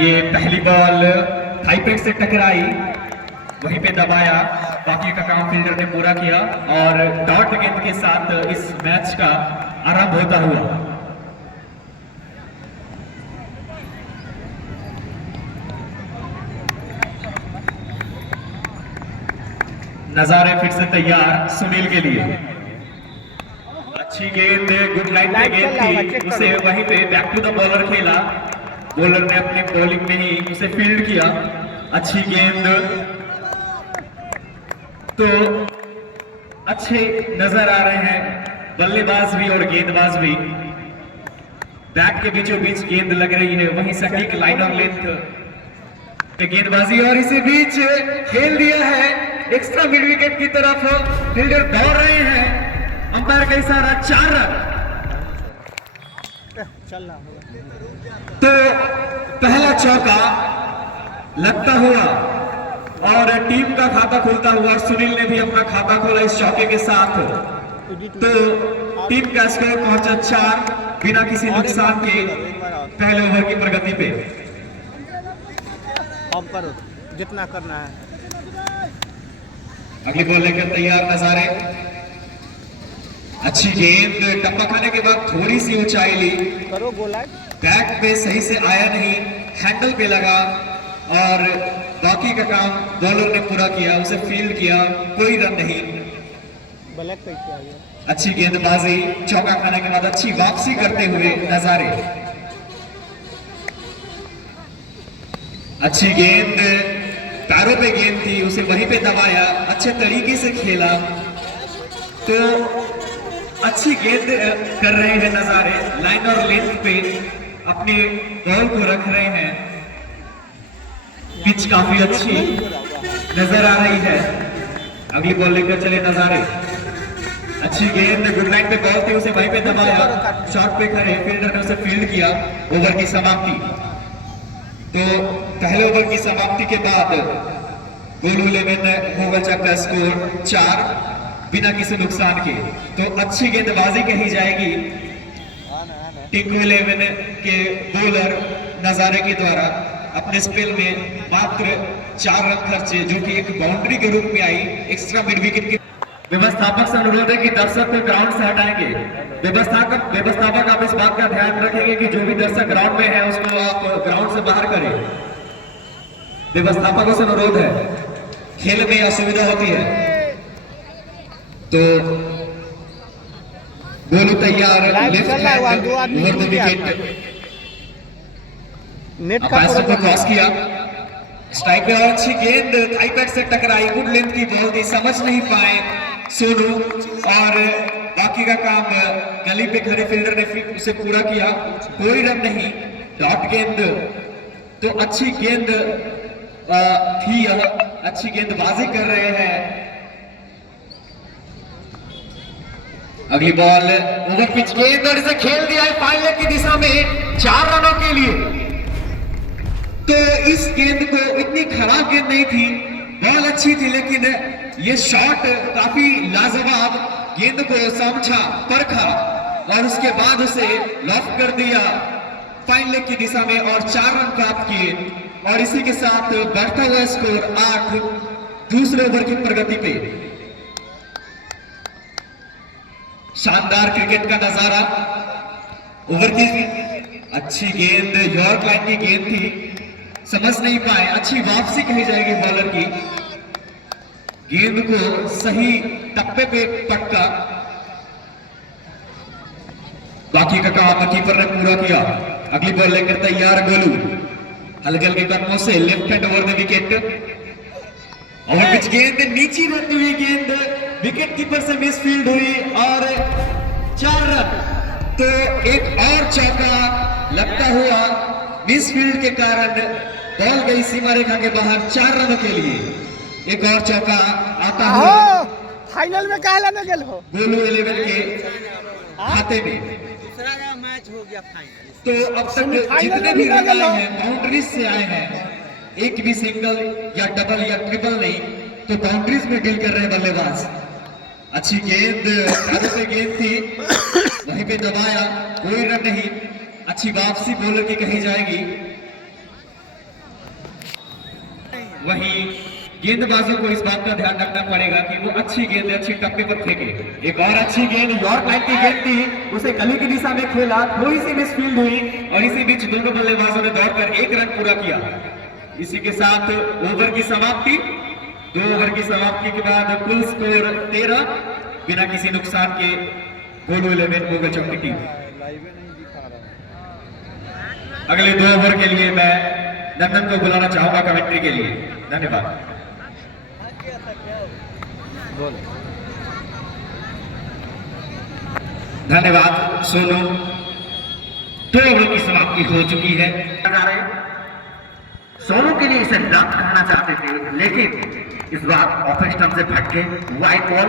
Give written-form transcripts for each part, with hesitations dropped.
ये पहली ball high pace से टकराई, वहीं पे दबाया, बाकी का काम फील्डर ने पूरा किया और डॉट गेंद के साथ इस मैच का आरंभ होता हुआ। नजारे फिर से तैयार सुनील के लिए। अच्छी गेंद, गुड लाइन पे गेंद थी, उसे वहीं पे बैक टू द बॉलर खेला, बॉलर ने अपने बॉलिंग में ही उसे फील्ड किया। अच्छी गेंद, तो अच्छे नजर आ रहे हैं बल्लेबाज भी और गेंदबाज भी। बैट के बीचों बीच गेंद लग रही है, वहीं सटीक लाइन और लेंथ पे गेंदबाजी, और इसे बीच खेल दिया है एक्स्ट्रा मिड विकेट की तरफ। फील्डर दौड़ रहे हैं, अंपायर का इशारा 4 रन। तो पहला चौका लगता हुआ और टीम का खाता खुलता हुआ, सुनील ने भी अपना खाता खोला इस चौके के साथ। तो टीम का स्कोर पहुंचा 4 बिना किसी नुकसान के पहले ओवर की प्रगति पे। अब करो जितना करना है। अगली बॉल लेकर तैयार नजारे। अच्छी गेंद, टप्पा खाने के बाद थोड़ी सी ऊंचाई ली, करो गोला, बैट पे सही से आया नहीं, हैंडल पे लगा और बाकी का काम बॉलर ने पूरा किया, उसे फील्ड किया, कोई रन नहीं। ब्लैक कैसे आ गया? अच्छी गेंदबाजी, चौका खाने के बाद अच्छी वापसी करते हुए नजारे। अच्छी गेंद, पैरों पे गेंद थी, उसे वहीं पे दबाया, अच्छे तरीके से खेला। तो अच्छी गेंद कर रहे हैं नजारे, लाइन और लेंथ पे अपने बॉल को रख रहे हैं। पिच काफी अच्छी नजर आ रही है। अगली बॉल लेकर चले नजारे। अच्छी गेंद, गुड लाइन पे बॉल थी, उसे वहीं पे दबाया, शॉट पे खड़े फील्डर ने उसे फील्ड किया। ओवर की समाप्ति। तो पहले ओवर की समाप्ति के बाद गोलू 11 होगलचक का स्कोर 4 बिना किसी नुकसान के। तो अच्छी गेंदबाजी कही जाएगी टिंकू 11 के बॉलर नजारे के द्वारा। अपने स्पेल में मात्र 4 रन खर्चे, जो कि एक बाउंड्री के रूप में आई एक्स्ट्रा मिड विकेट की। व्यवस्थापक से अनुरोध है कि दर्शक को ग्राउंड से हटाएंगे। व्यवस्थापक आप इस बात का ध्यान रखेंगे कि जो भी दर्शक ग्राउंड में है उसको आप ग्राउंड से बाहर करें। व्यवस्थापकों से अनुरोध है, खेल में असुविधा होती है। तो गोलू तैयार, left hand over the wicket, net का को क्रॉस किया, स्ट्राइक पे और अच्छी गेंद थाई पैड से टकराई, गुड लेंथ की बॉल थी, समझ नहीं पाए सोनू और बाकी का काम गली पे खड़े फील्डर ने उसे पूरा किया, कोई रन नहीं, डॉट गेंद। तो अच्छी गेंद थी, अच्छी गेंदबाजी कर रहे हैं। अगली बॉल ओवर पिच गेंद और इसे खेल दिया है फाइन लेग की दिशा में 4 रनों के लिए। तो इस गेंद को, इतनी खराब गेंद नहीं थी, बॉल अच्छी थी, लेकिन ये शॉट काफी लाजवाब, गेंद को समझा, परखा और उसके बाद उसे लॉफ्ट कर दिया फाइन लेग की दिशा में और 4 रन प्राप्त किए। और इसी के साथ बढ़ता हुआ स्कोर 8 दूसरे ओवर की प्रगति पे। शानदार क्रिकेट का नजारा। ओवर की अच्छी गेंद, यॉर्क लाइन की गेंद थी, समझ नहीं पाए, अच्छी वापसी कही जाएगी बॉलर की, गेंद को सही टप्पे पे पटका, बाकी का काम कीपर ने पूरा किया। अगली बॉल लेकर तैयार गोलू, हल्के हल्के कदमों से left hand over the wicket, और पिच गेंद नीचे रहती हुई गेंद विकेट कीपर से मिस फील्ड हुई और 4 रन। तो एक और चौका लगता हुआ मिस फील्ड के कारण बॉल गई सीमा रेखा के बाहर 4 रनों के लिए। एक और चौका आता है फाइनल में कहला न गेल हो गोलू 11 के खाते में। दूसरा मैच हो गया फाइनल। तो अब तक जितने भी रन आए हैं बाउंड्रीज से आए हैं, एक भी सिंगल या डबल या ट्रिपल नहीं, तो बाउंड्रीज में डील कर रहे हैं बल्लेबाज। अच्छी गेंद, पैरों पे गेंद थी, वहीं पे दबाया, कोई रन नहीं, अच्छी वापसी बॉलर की कही जाएगी। वहीं गेंदबाजों को इस बात का ध्यान रखना पड़ेगा कि वो अच्छी गेंद अच्छी टप्पे पर फेंके। एक और अच्छी गेंद यॉर्क लाइन की गेंद थी, उसे गली की दिशा में खेला, थोड़ी सी मिसफील्ड हुई और इसी बीच दोनों बल्लेबाजों ने दौड़कर 1 रन पूरा किया। इसी के साथ ओवर की समाप्ति। 2 ओवर की समाप्ति के बाद कुल स्कोर 13 बिना किसी नुकसान के गोलू 11 मोगल चौक की टीम। अगले 2 ओवर के लिए मैं नंदन को बुलाना चाहूंगा कमेंट्री के लिए। धन्यवाद। धन्यवाद सोनू। 2 ओवर की समाप्ति हो चुकी है। सोनू के लिए इसे रन कहना चाहते थे, लेकिन इस बार ऑफ स्टंप से भटके वाइड बॉल।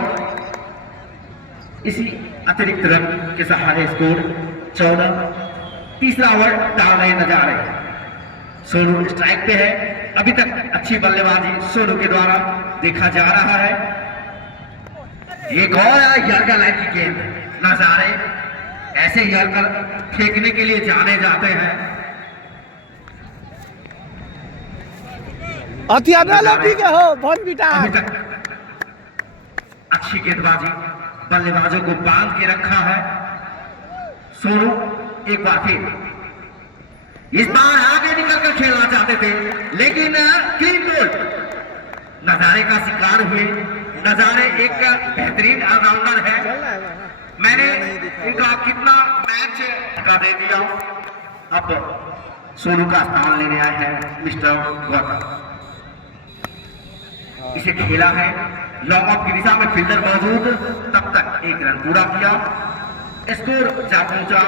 इसी अतिरिक्त रन के सहारे स्कोर 14। तीसरा ओवर डाल रहे नजारे। सोनू स्ट्राइक पे है। अभी तक अच्छी बल्लेबाजी सोनू के द्वारा देखा जा रहा है। एक और यर्कर लाइन की गेंद। नजारे ऐसे यर्कर फेंकने के लिए जाने जाते हैं। हो बहुत बिटा अभी तक अच्छी गेंदबाजी, बल्लेबाजों को बांध के रखा है सोनू। एक बार फिर इस बार आगे निकलकर खेलना चाहते थे, लेकिन क्लीन बोल्ड। नजारे का शिकार हुए। नजारे एक बेहतरीन ऑलराउंडर है। मैंने इनका कितना मैच का दे दिया। अब सोनू का स्थान लेने आए हैं मिस्टर गौतम। इसे खेला है लॉन्ग ऑफ की दिशा में, फील्डर मौजूद, तब तक 1 रन पूरा किया। स्कोर जा पहुंचा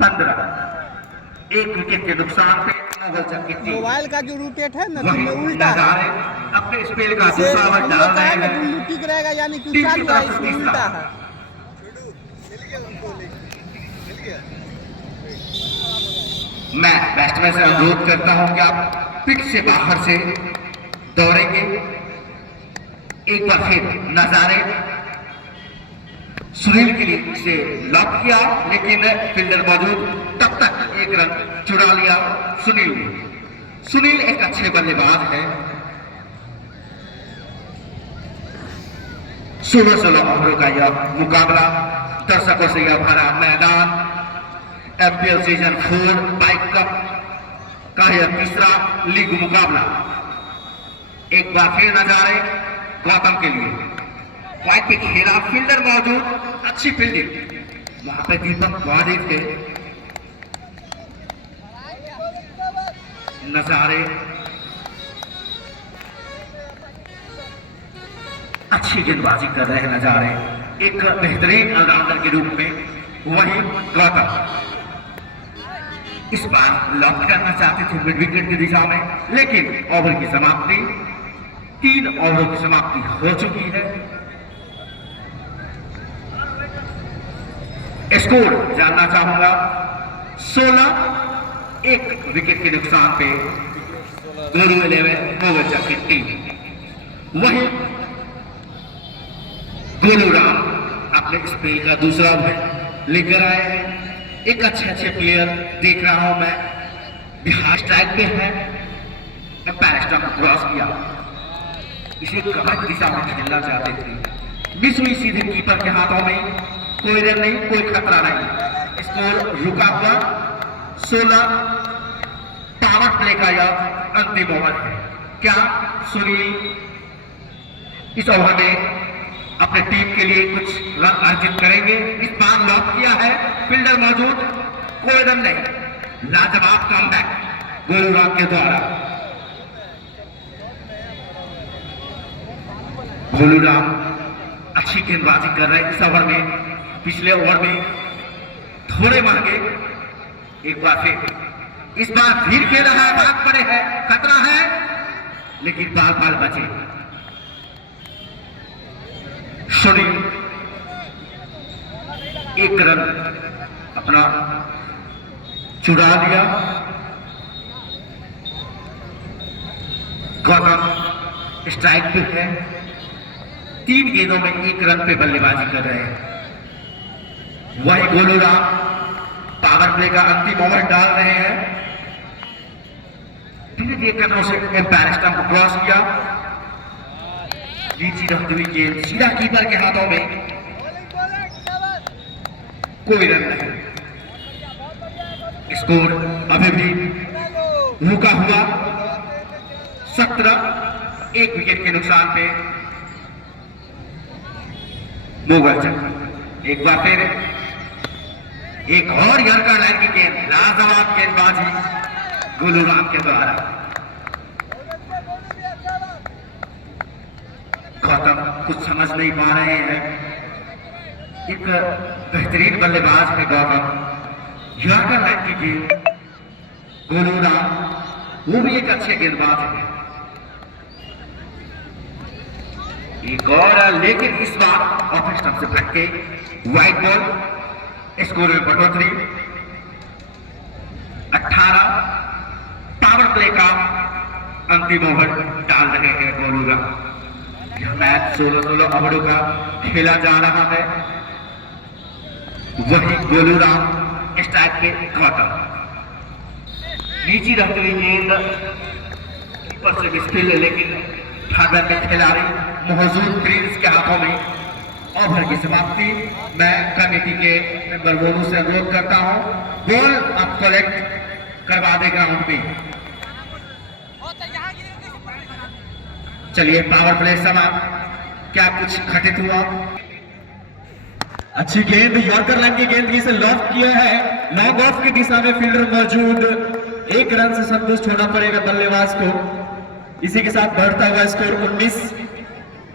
15। 1 विकेट के नुकसान पे मोबाइल का जो रोटेट है ना उल्टा है। अपने स्पेल का दूसरा ओवर डाल रहे हैं। ठीक रहेगा, यानी कि चालू है, इसमें उल्टा है। मैं बैट्समैन से अनुरोध करता हूं कि आप पिच से बाहर से दौड़ेंगे। एक बार फिर नजारे सुनील के लिए इसे लॉक किया, लेकिन फील्डर मौजूद, तब तक 1 रन चुरा लिया सुनील ने। सुनील एक अच्छे बल्लेबाज है। 16 ओवरों का यह मुकाबला, दर्शकों से यह भरा मैदान, एमपीएल सीजन 4 बाइक कप का यह तीसरा लीग मुकाबला। एक बार फिर नजारे गौतम के लिए वाइड पे खेला, फील्डर मौजूद, अच्छी फील्डिंग। वहां पे दीपक वादी थे। नजारे अच्छी गेंदबाजी कर रहे हैं नजारे, एक बेहतरीन ऑलराउंडर के रूप में। वहीं गौतम इस बार लॉक करना चाहते थे मिड विकेट की दिशा में, लेकिन ओवर की समाप्ति, 3 ओवरों की समाप्ति हो चुकी है। स्कोर जानना चाहूंगा 16। 1 विकेट के नुकसान पे गोलू 11 मोगल की टीम। वहीं गोलू राम अपने स्पेल का दूसरा ओवर लेकर आए हैं। एक अच्छे प्लेयर देख रहा हूं मैं। बिहार स्ट्राइक पे है। पैरास्टा को क्रॉस किया, इसे कमर की दिशा में खेलना चाहते थे, मिस हुई सीधे कीपर के हाथों में। कोई रन नहीं, कोई खतरा नहीं। स्कोर रुका हुआ 16। पावर प्ले का यह अंतिम ओवर है। क्या सुनील इस ओवर में अपने टीम के लिए कुछ रन अर्जित करेंगे? इस बार लॉक किया है, फील्डर मौजूद, कोई रन नहीं। लाजवाब कमबैक गोलू राम के द्वारा। गोलू राम अच्छी गेंदबाजी कर रहे हैं इस ओवर में। पिछले ओवर में थोड़े महंगे। एक बार फिर इस बार फिर खेला है, भाग पड़े हैं, खतरा है, लेकिन बाल बाल बचे। सुनील 1 रन अपना चुरा लिया। गौतम स्ट्राइक पे है। 3 गेंदों में 1 रन पे बल्लेबाजी कर रहे हैं। वही गोलू राम पावर प्ले का अंतिम ओवर डाल रहे हैं। धीरे धीरे कदमों से एम्पायर स्टंप को क्रॉस किया। नीचे रहती हुई गेंद सीधा कीपर के हाथों में, कोई रन नहीं। स्कोर अभी भी रुका हुआ 17, 1 विकेट के नुकसान पे मुगल चक्र। एक बार फिर एक और यॉर्कर लाइन की गेंद, लाजवाब गेंदबाजी गुलूराम के द्वारा। गौतम कुछ समझ नहीं पा रहे हैं, एक बेहतरीन बल्लेबाज है गौतम। यॉर्कर लाइन की गेंद, गुलूराम वो भी एक अच्छे गेंदबाज है। एक और, लेकिन इस बार ऑफ स्टंप से फट के वाइड बॉल। स्कोर में बढ़ोतरी 18। पावर प्ले का अंतिम ओवर डाल रहे हैं गोलूराम। यह मैच 16-16 ओवरों का खेला जा रहा है। वही गोलूराम स्ट्राइक के गौतम। नीचे रहती हुई गेंद कीपर से मिसफील्ड, लेकिन फादर के खिलाड़ी महजूद प्रिंस के हाथों में। ओवर की समाप्ति। मैं कमेटी के मेंबर बोनू से अनुरोध करता हूं, बॉल आप कलेक्ट करवा दे ग्राउंड में। चलिए पावर प्ले समाप्त। क्या कुछ घटित हुआ? अच्छी गेंद, यॉर्कर लाइन की गेंद इसे लॉफ्ट किया है। लॉन्ग ऑफ की दिशा में फील्डर मौजूद, 1 रन से संतुष्ट होना पड़ेगा बल्लेबाज को। इसी के साथ बढ़ता हुआ स्कोर 19,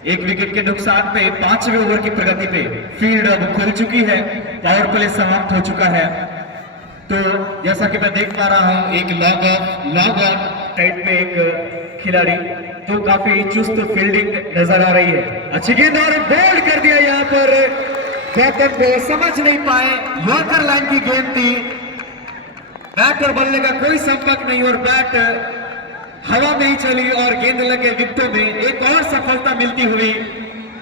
1 विकेट के नुकसान पे 5वें ओवर की प्रगति पे फील्ड अब खुल चुकी है। पावर प्ले समाप्त हो चुका है। तो जैसा कि मैं देख पा रहा हूं, एक लॉन्ग ऑन टाइप में एक खिलाड़ी, तो काफी चुस्त फील्डिंग नजर आ रही है। अच्छी गेंद और बोल्ड कर दिया यहाँ पर गौतम को, समझ नहीं पाए। यॉर्कर लाइन की गेंद थी, बैट और बल्ले का कोई संपर्क नहीं और बैट हवा में ही चली और गेंद लगे विकेटों में। एक और सफलता मिलती हुई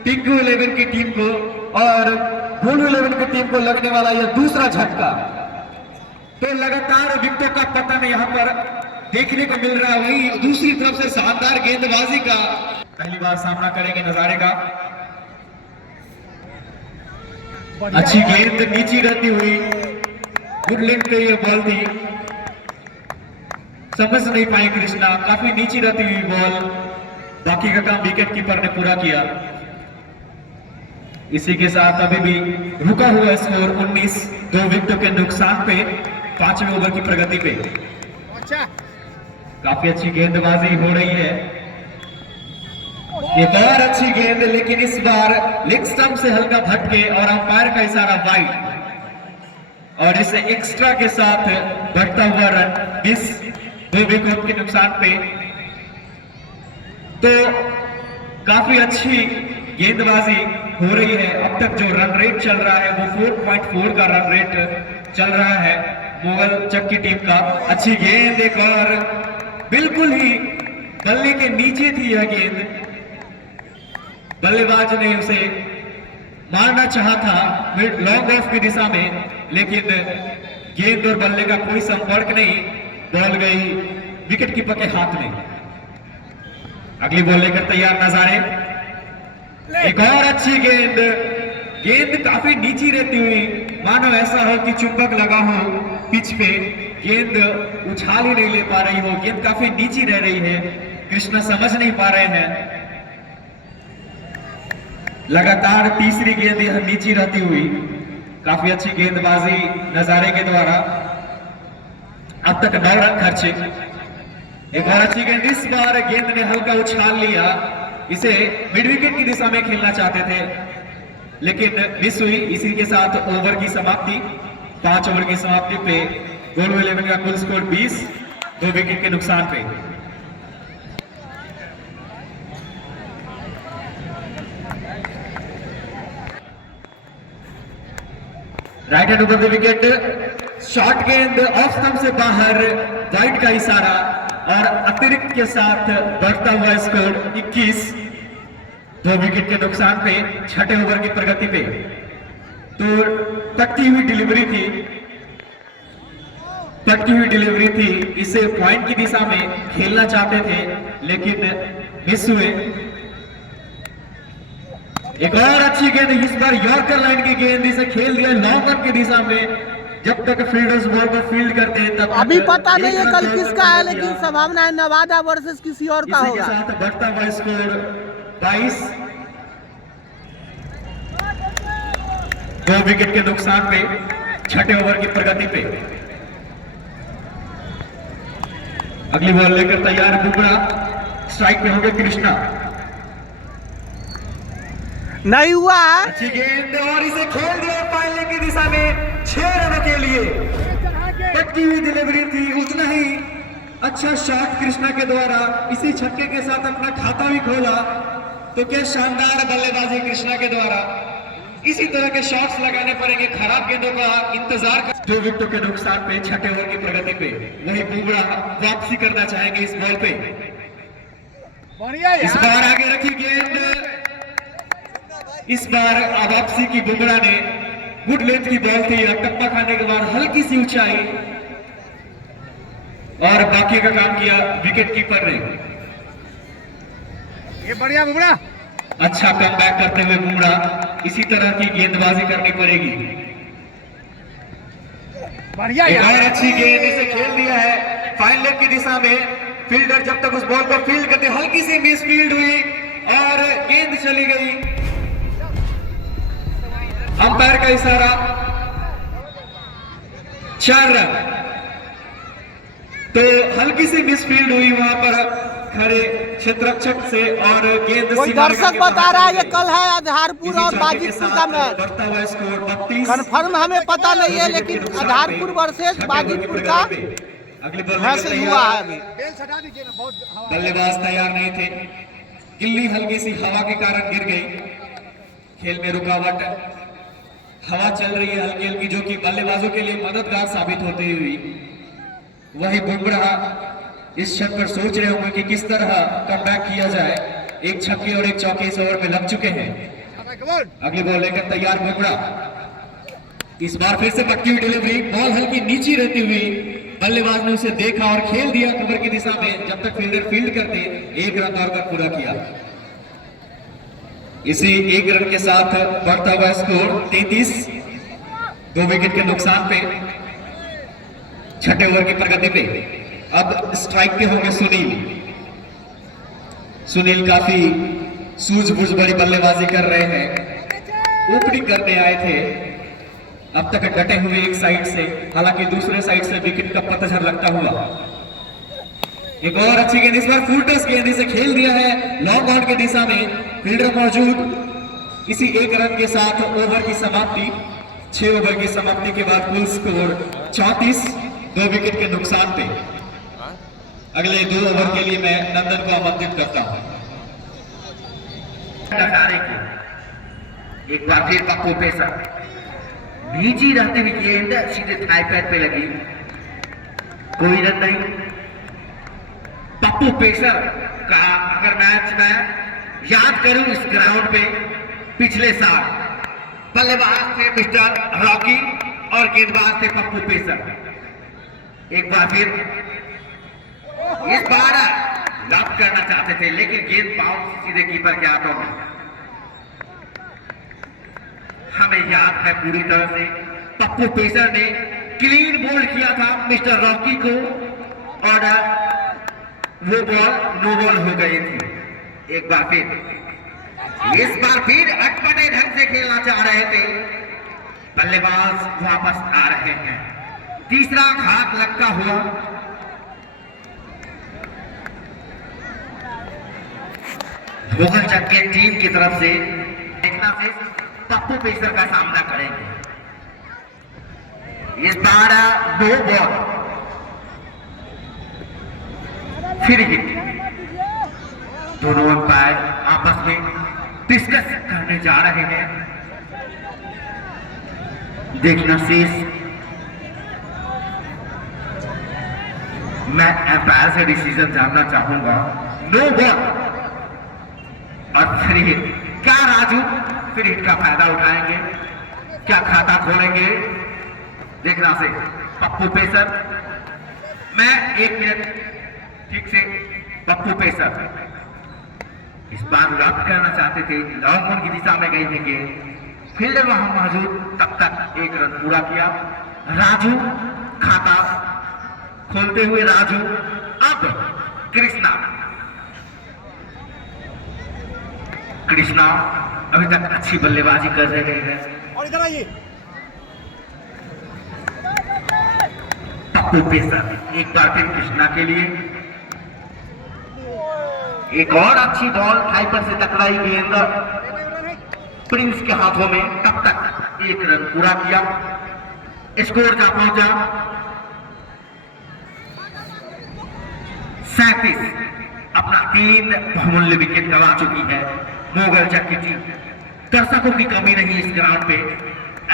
टिंकू 11 की टीम को, और गोलू 11 की टीम को लगने वाला यह दूसरा झटका। तो लगातार विकेटों का पतन यहाँ पर देखने को मिल रहा है। वही दूसरी तरफ से शानदार गेंदबाजी का पहली बार सामना करेंगे नजारे का। अच्छी गेंद नीचे रहती हुई, गुड लेंथ पे ये बॉल थी, समझ नहीं पाए कृष्णा। काफी नीचे रहती हुई बॉल, बाकी का काम विकेट कीपर ने पूरा किया। इसी के साथ अभी भी रुका हुआ स्कोर 19, 2 विकेटों के नुकसान पे 5वें ओवर की प्रगति पे। काफी अच्छी गेंदबाजी हो रही है। एक और अच्छी गेंद, लेकिन इस बार लेग स्टंप से हल्का भटके और अंपायर का इशारा वाइड, और इसे एक्स्ट्रा के साथ बढ़ता हुआ रन 20, 2 विकेट के नुकसान पे। तो काफी अच्छी गेंदबाजी हो रही है। अब तक जो रन रेट चल रहा है वो 4.4 का रन रेट चल रहा है मुगल चक की टीम का। अच्छी गेंद, एक और, बिल्कुल ही बल्ले के नीचे थी यह गेंद। बल्लेबाज ने उसे मारना चाहा था लॉन्ग ऑफ की दिशा में, लेकिन गेंद और बल्ले का कोई संपर्क नहीं, बॉल गई विकेट कीपर के हाथ में। अगली बॉल लेकर तैयार नजारे। एक और अच्छी गेंद, गेंद काफी नीची रहती हुई, मानो ऐसा हो कि चुंबक लगा हो पिच पे, गेंद उछाल ही नहीं ले पा रही हो, गेंद काफी नीची रह रही है। कृष्णा समझ नहीं पा रहे हैं। लगातार तीसरी गेंद यह नीची रहती हुई, काफी अच्छी गेंदबाजी नजारे के द्वारा। अब तक 9 रन खर्चे। एक और अच्छी गेंद, इस बार गेंद ने हल्का उछाल लिया, इसे मिड विकेट की दिशा में खेलना चाहते थे, लेकिन मिस हुई। इसी के साथ ओवर की समाप्ति, 5 ओवर की समाप्ति पे गोलू 11 का कुल स्कोर 20, 2 विकेट के नुकसान पे। Right hand over the wicket, short गेंद ऑफ स्टंप से बाहर, वाइड का इशारा और अतिरिक्त के साथ बढ़ता हुआ स्कोर 21, 2 विकेट के नुकसान पे 6ठे ओवर की प्रगति पे। तो तकती हुई डिलीवरी थी, कटकी हुई डिलीवरी थी, इसे पॉइंट की दिशा में खेलना चाहते थे लेकिन मिस हुए। एक और अच्छी गेंद, इस बार यॉर्कर लाइन की गेंद, इसे खेल दिया लॉन्ग रन की दिशा में। जब तक फील्डर्स बॉल को फील्ड करते हैं तब अभी पता नहीं है कल किसका है, लेकिन संभावना है नवादा वर्सेस किसी और का इसी के होगा। साथ बढ़ता हुआ स्कोर 22। 2 विकेट के नुकसान पे, छठे ओवर की प्रगति पे। अगली बॉल लेकर तैयार बुमराह, स्ट्राइक पे होंगे कृष्णा। नहीं हुआ है। अच्छी गेंद और इसे खेल दिया पालने की दिशा में 6 रनों के लिए। कटकी हुई डिलीवरी थी, उतना ही अच्छा शॉट कृष्णा के द्वारा इसी छक्के के साथ अपना खाता भी खोला। तो क्या शानदार बल्लेबाजी कृष्णा के द्वारा। इसी तरह के शॉट्स लगाने पड़ेंगे, खराब गेंदों का इंतजार कर। 2 विकेटों के नुकसान पे, छठे ओवर की प्रगति पे। वही बुमराह वापसी करना चाहेंगे इस बॉल पे। इस बार आगे रखी गेंद, इस बार वापसी की बुमराह ने, गुड लेंथ की बॉल थी, टप्पा खाने के बाद हल्की सी ऊंचाई और बाकी का काम किया विकेट कीपर ने। ये बढ़िया बुमराह, अच्छा कमबैक करते हुए बुमराह, इसी तरह की गेंदबाजी करनी पड़ेगी। बढ़िया एक और अच्छी गेंद, इसे खेल दिया है फाइन लेग की दिशा में। फील्डर जब तक उस बॉल को फील्ड करते, हल्की सी मिस फील्ड हुई और गेंद चली गई। अंपायर का इशारा, 4 रन। तो हल्की सी मिस फील्ड हुई वहां पर खड़े क्षेत्ररक्षक से और गेंद कोई सीमा दर्शक के बता बाहर रहा है ये चली कल है आधारपुर इसी और छक्के के बाजितपुर साथ का मैच। बढ़ता हुआ स्कोर 32। कंफर्म हमें पता नहीं है, लेकिन आधारपुर वर्सेस बाजितपुर का अगली बॉल मैच हुआ है अभी। बेंच हटा दीजिए ना, बहुत हवा। बल्लेबाज तैयार नहीं थे, गिल्ली हल्की सी हवा के कारण गिर गई। खेल में रुकावट, हवा चल रही है हल्की हल्की, जो कि बल्लेबाजों के लिए मददगार साबित होती हुई। वही बुमराह इस क्षण पर सोच रहे होंगे कि किस तरह कमबैक किया जाए। एक छक्के और एक चौके इस ओवर में लग चुके हैं। अगली बॉल लेकर तैयार बुमराह, इस बार फिर से पक्की हुई डिलीवरी, बॉल हल्की नीची रहती हुई, बल्लेबाज ने उसे देखा और खेल दिया कवर की दिशा में। जब तक फील्डर फील्ड करते, 1 रन दौड़कर पूरा किया। इसी 1 रन के साथ बढ़ता हुआ स्कोर 33। 2 विकेट के नुकसान पे, छठे ओवर की प्रगति पे। अब स्ट्राइक पे होंगे सुनील। सुनील काफी सूझबूझ बड़ी बल्लेबाजी कर रहे हैं, ओपनिंग करने आए थे। अब तक डटे हुए एक साइड से, हालांकि दूसरे साइड से विकेट का पतझड़ लगता हुआ। एक और अच्छी गेंद, इस बार फुल टॉस गेंद, इसे खेल दिया है लॉन्ग आउट की दिशा में, फील्डर मौजूद। इसी 1 रन के साथ ओवर की समाप्ति। 6 ओवर की समाप्ति के बाद कुल स्कोर 34। 2 विकेट के नुकसान पे। अगले 2 ओवर के लिए मैं नंदन को आमंत्रित करता हूं। एक बार फिर पप्पू पेसर, नीची रहते हुए गेंद सीधे थाई पैड पे लगी, कोई रन नहीं। पप्पू पेसर का अगर मैच में याद करूं इस ग्राउंड पे, पिछले साल बल्लेबाज थे मिस्टर रॉकी और गेंदबाज थे पप्पू पेसर। एक बार फिर इस बार लॉक करना चाहते थे, लेकिन गेंद बाउंस सीधे कीपर के हाथों में। हमें याद है पूरी तरह से, पप्पू पेसर ने क्लीन बोल्ड किया था मिस्टर रॉकी को और वो बॉल नो बॉल हो गई थी। एक बार फिर, इस बार फिर अटपटे ढंग से खेलना चाह रहे थे, बल्लेबाज वापस आ रहे हैं। तीसरा घात लगता हुआ मुगल चक्के टीम की तरफ से देखना से पप्पू पेसर का सामना करेंगे। इस बार 2 बॉल फिर हिट। दोनों अंपायर आपस में डिस्कस करने जा रहे हैं। देखना शेष, मैं अंपायर से डिसीजन जानना चाहूंगा। नो बॉल और फ्री हिट। क्या राजू फ्री हिट का फायदा उठाएंगे, क्या खाता खोलेंगे? देखना से पप्पू पेसर मैं 1 मिनट ठीक से पप्पू पेसर इस बार रद्द करना चाहते थे, लॉन्ग ऑन की दिशा में गई थी गेंद, फील्डर वहां मौजूद, तब तक 1 रन पूरा किया। राजू खाता खोलते हुए राजू, अब कृष्णा अभी तक अच्छी बल्लेबाजी कर रहे हैं। और इधर आइए। पप्पू पेसर एक बार फिर कृष्णा के लिए, एक और अच्छी बॉल हाइपर से टकराई गेंद प्रिंस के हाथों में, तब तक 1 रन पूरा किया। स्कोर जा पहुंचा 37। अपना 3 बहुमूल्य विकेट गंवा चुकी है मोगल चक की टीम। दर्शकों की कमी नहीं इस ग्राउंड पे,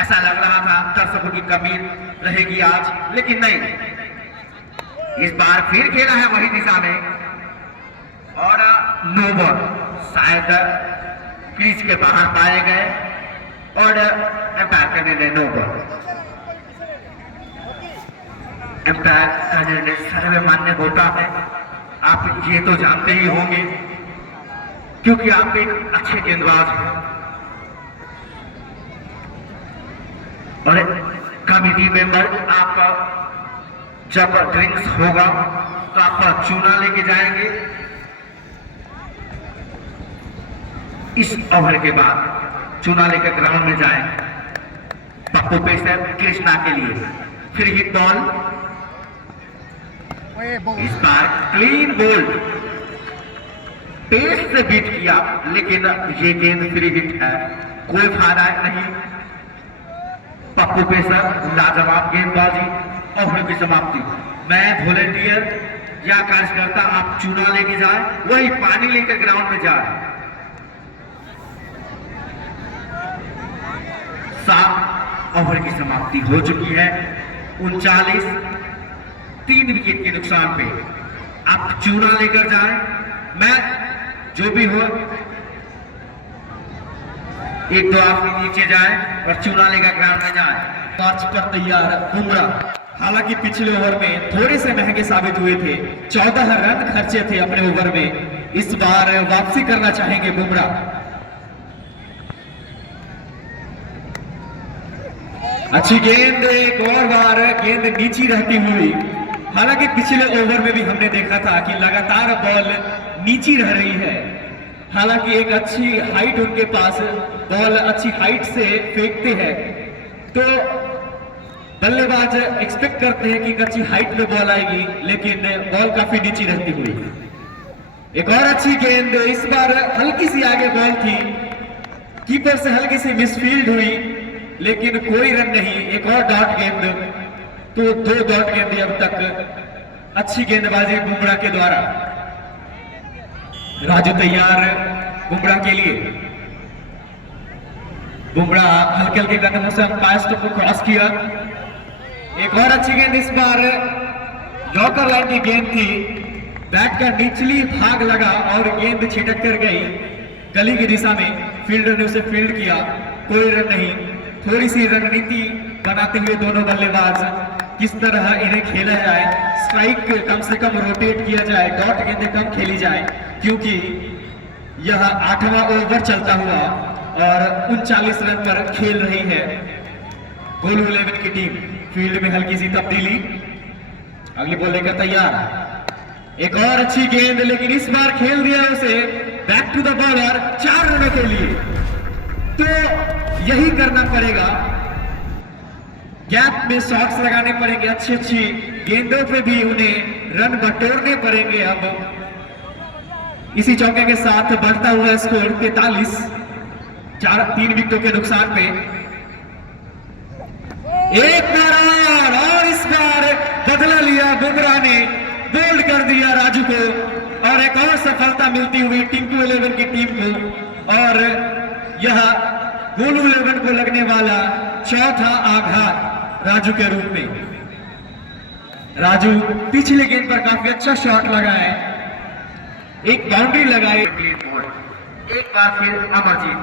ऐसा लग रहा था दर्शकों की कमी रहेगी आज, लेकिन नहीं, इस बार फिर खेला है वही दिशा में और नो बॉल शायद क्रीज के बाहर पाए गए और एम्पायर का निर्णय नो बॉल। एम्पायर का निर्णय सर्वमान्य होता है, आप ये तो जानते ही होंगे क्योंकि आप एक अच्छे गेंदबाज हैं और कमेटी मेंबर। आप जब ड्रिंक्स होगा तो आप चूना लेके जाएंगे। इस ओवर के बाद चूना लेकर ग्राउंड में जाए पप्पू पेसर कृष्णा के लिए, फिर हिट बॉल, इस बार क्लीन बोल्ड, पेस से बीट किया, लेकिन ये गेंद फ्री हिट है, कोई फायदा नहीं। पप्पू पेसर लाजवाब गेंदबाजी, ओवर की समाप्ति। मैं वॉलंटियर या कार्यकर्ता, आप चूना लेके जाए, वही पानी लेकर ग्राउंड में जाए। 7 ओवर की समाप्ति हो चुकी है, 39, 3 विकेट के नुकसान पे। आप चूना लेकर जाएं, मैं जो भी हो 1-2 आदमी नीचे जाए और चूना लेकर ग्राउंड में जाए। मार्च पर तैयार बुमराह, हालांकि पिछले ओवर में थोड़े से महंगे साबित हुए थे, 14 रन खर्चे थे अपने ओवर में, इस बार वापसी करना चाहेंगे बुमराह। अच्छी गेंद, एक और बार गेंद नीची रहती हुई, हालांकि पिछले ओवर में भी हमने देखा था कि लगातार बॉल नीची रह रही है, हालांकि एक अच्छी हाइट उनके पास, बॉल अच्छी हाइट से फेंकते हैं तो बल्लेबाज एक्सपेक्ट करते हैं कि एक अच्छी हाइट में बॉल आएगी, लेकिन बॉल काफी नीची रहती हुई। एक और अच्छी गेंद, इस बार हल्की सी आगे बॉल थी, कीपर से हल्की सी मिसफील्ड हुई, लेकिन कोई रन नहीं। एक और डॉट गेंद, तो 2 डॉट गेंद अब तक। अच्छी गेंदबाजी बुमराह के द्वारा। राजू तैयार बुमराह के लिए, बुमराह हल्के हल्के कदमों से अंपायर को क्रॉस किया। एक और अच्छी गेंद, इस बार यॉर्कर लाइन की गेंद थी, बैट का निचली भाग लगा और गेंद छिटक कर गई गली की दिशा में, फील्डर ने उसे फील्ड किया, कोई रन नहीं। थोड़ी सी रणनीति बनाते हुए दोनों बल्लेबाज किस तरह इन्हें खेला जाए, स्ट्राइक कम से कम रोटेट किया जाए, डॉट गेंदें कम खेली जाए, क्योंकि यह 8वां ओवर चलता हुआ और 39 रन पर खेल रही है गोलू 11 की टीम। फील्ड में हल्की सी तब्दीली, अगली बॉल लेकर तैयार। एक और अच्छी गेंद, लेकिन इस बार खेल दिया उसे बैक टू द बॉलर 4 रनों के लिए। तो यही करना पड़ेगा, गैप में शॉट्स लगाने पड़ेंगे, अच्छी अच्छी गेंदों पे भी उन्हें रन बटोरने पड़ेंगे। अब इसी चौके के साथ बढ़ता हुआ स्कोर 43, 3 विकेटों के नुकसान पे। एक बार और इस बार बदला लिया बुमराह ने, बोल्ड कर दिया राजू को और एक और सफलता मिलती हुई टिंकू 11 की टीम को, और यह गोलू 11 को लगने वाला 4था आघात राजू के रूप में। राजू पिछले गेंद पर काफी अच्छा शॉट लगाए, एक बाउंड्री लगाई। एक बार फिर अमरजीत,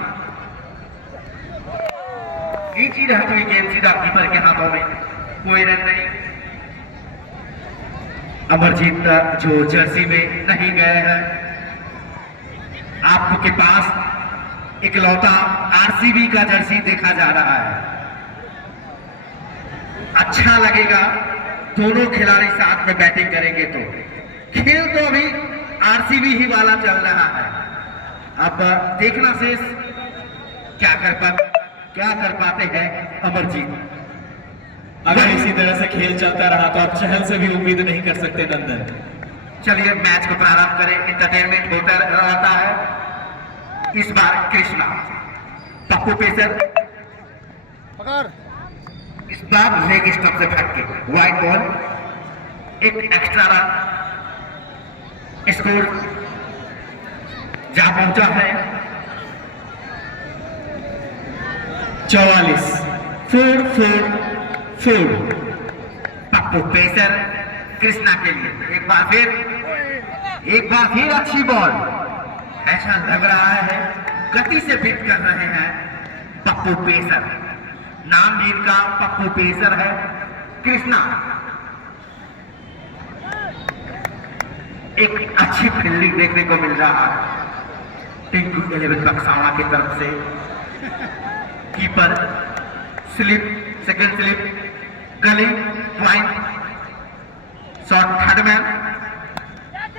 नीची रहती हुई गेंद सीधा कीपर के हाथों में, कोई रन नहीं। अमरजीत जो जर्सी में नहीं गए हैं, आपके पास इकलौता आरसीबी का जर्सी देखा जा रहा है। अच्छा लगेगा दोनों खिलाड़ी साथ में बैटिंग करेंगे तो। खेल तो अभी आरसीबी ही वाला चल रहा है। अब देखना शेष क्या कर पाते हैं अमरजीत। अगर इसी तरह से खेल चलता रहा तो आप चहल से भी उम्मीद नहीं कर सकते नंदन। चलिए मैच को प्रारंभ करें। इंटरटेनमेंट होता रहता है। इस बार कृष्णा, पप्पू पेसर, पकड़ इस बार लेग स्टंप से फेंक के वाइड बॉल, एक एक्स्ट्रा रन स्कोर जहां पहुंचा है 44 4-4-4। पप्पू पेसर कृष्णा के लिए एक बार फिर अच्छी बॉल। ऐसा लग रहा है गति से बीट कर रहे हैं पप्पू पेसर। नाम भी इनका पप्पू पेसर है। कृष्णा एक अच्छी फील्डिंग देखने को मिल रहा है टिंकू 11 बक्सावा की तरफ से। कीपर स्लिप, सेकंड स्लिप, गली पॉइंट, शॉट थर्ड मैन।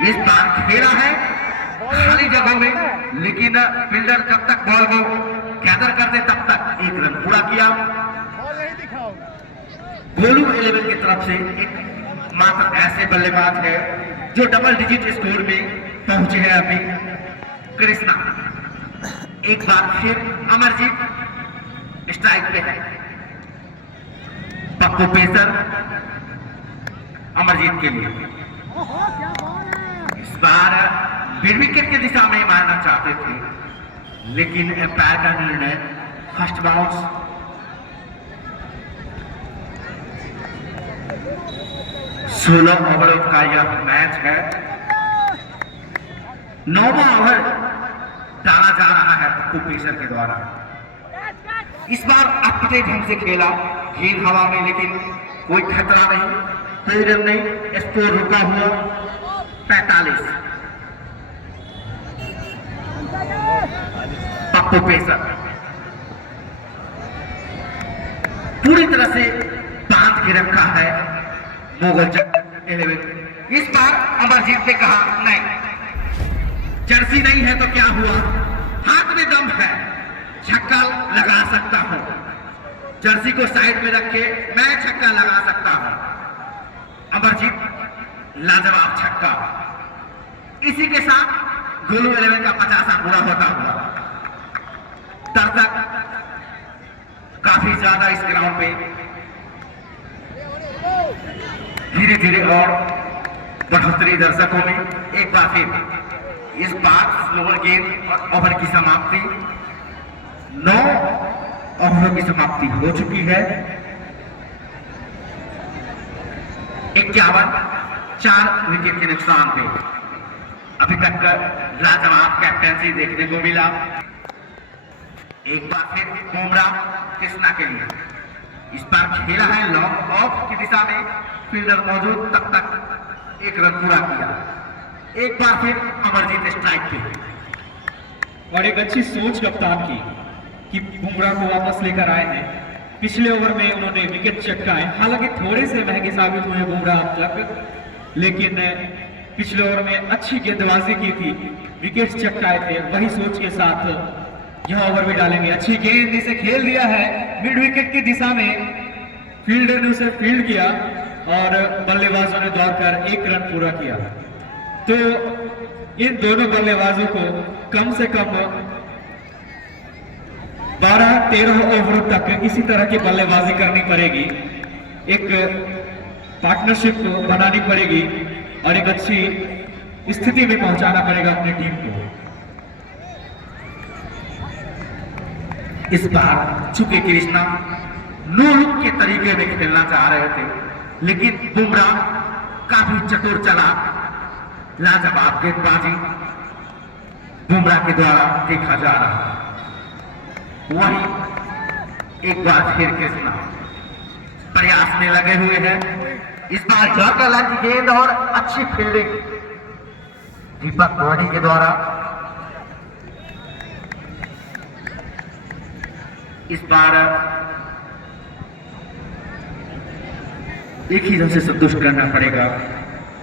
इस बार खेला है खाली जगह में, लेकिन फील्डर जब तक बॉल को गैदर करते तब तक एक रन पूरा किया। बॉल नहीं दिखाओ। गोलू 11 की तरफ से एक मात्र ऐसे बल्लेबाज है जो डबल डिजिट स्कोर में पहुंचे हैं अभी। कृष्णा एक बार फिर अमरजीत स्ट्राइक पे है। पप्पू पेसर अमरजीत के लिए इस बार मिड विकेट की दिशा में मारना चाहते थे, लेकिन एम्पायर का निर्णय फर्स्ट बाउंस। सोलह ओवरों का यह मैच है। 9वां ओवर डाला जा रहा है पप्पू पेसर के द्वारा। इस बार अपने ढंग से खेला, गेंद हवा में, लेकिन कोई खतरा नहीं, कोई रन नहीं। स्कोर रुका हुआ 45। पप्पू पेसर पूरी तरह से बांध के रखा है मुगल 11। इस बार अमरजीत ने कहा नहीं, जर्सी नहीं है तो क्या हुआ, हाथ में दम है, छक्का लगा सकता हूं। जर्सी को साइड में रख के मैं छक्का लगा सकता हूं। अमरजीत लाजवाब छक्का। इसी के साथ गोलू 11 का 50वां पूरा होता हुआ। दर्शक काफी ज्यादा इस ग्राउंड पे धीरे धीरे और बढ़ोतरी दर्शकों में। एक बार फिर इस बार स्लोअर गेम और ओवर की समाप्ति, 9 ओवरों की समाप्ति हो चुकी है। 51, 4 विकेट के नुकसान पे अभी तक लाजवाब कैप्टेंसी देखने को मिला। एक बार फिर बुमराह कृष्णा के लिए इस बार खेला है लॉन्ग ऑफ की दिशा में, फील्डर मौजूद, तब तक एक रन पूरा किया। एक बार फिर अमरजीत स्ट्राइक पे। और एक अच्छी सोच कप्तान की कि बुमराह को वापस लेकर आए हैं। पिछले ओवर में उन्होंने विकेट चटकाए, हालांकि थोड़े से महंगे साबित हुए बुमराह अब तक, लेकिन पिछले ओवर में अच्छी गेंदबाजी की थी, विकेट चटकाए थे। वही सोच के साथ यह ओवर भी डालेंगे। अच्छी गेंद इसे खेल दिया है मिड विकेट की दिशा में, फील्डर ने उसे फील्ड किया और बल्लेबाजों ने दौड़कर एक रन पूरा किया। तो इन दोनों बल्लेबाजों को कम से कम 12-13 ओवर तक इसी तरह की बल्लेबाजी करनी पड़ेगी, एक पार्टनरशिप बनानी पड़ेगी और एक अच्छी स्थिति में पहुंचाना पड़ेगा अपनी टीम को। इस बार चूंकि कृष्णा नो लुक के तरीके में खेलना चाह रहे थे, लेकिन बुमराह काफी चतुर चला, लाजवाब गेंदबाजी बुमराह के द्वारा देखा जा रहा है। वही एक बार फिर कृष्णा प्रयास में लगे हुए हैं। इस बार जॉर्कर लाइन की गेंद और अच्छी फील्डिंग दीपक धोनी के द्वारा। इस बार एक ही रन से संतुष्ट करना पड़ेगा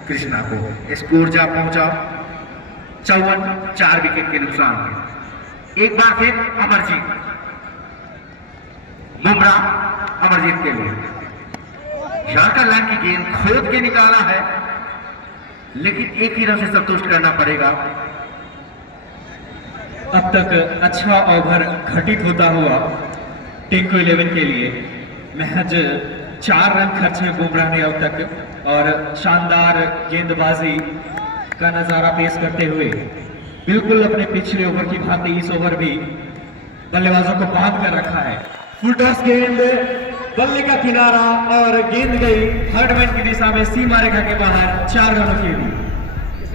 कृष्णा को। स्कोर जा पहुंचा 54, 4 विकेट के नुकसान में। एक बार फिर अमरजीत, बुमराह अमरजीत के लिए यॉर्कर लाइन की गेंद खोद के निकाला है, लेकिन एक ही रन से संतुष्ट करना पड़ेगा। अब तक अच्छा ओवर घटित होता हुआ टिंकू 11 के लिए महज 4 रन खर्चे बुमराह ने अब तक, और शानदार गेंदबाजी का नजारा पेश करते हुए बिल्कुल अपने पिछले ओवर की भांति इस ओवर भी बल्लेबाजों को बांध कर रखा है। फुल टॉस गेंद, बल्ले का किनारा और गेंद गई थर्ड मैन की दिशा में सीमा रेखा के बाहर 4 रनों के लिए।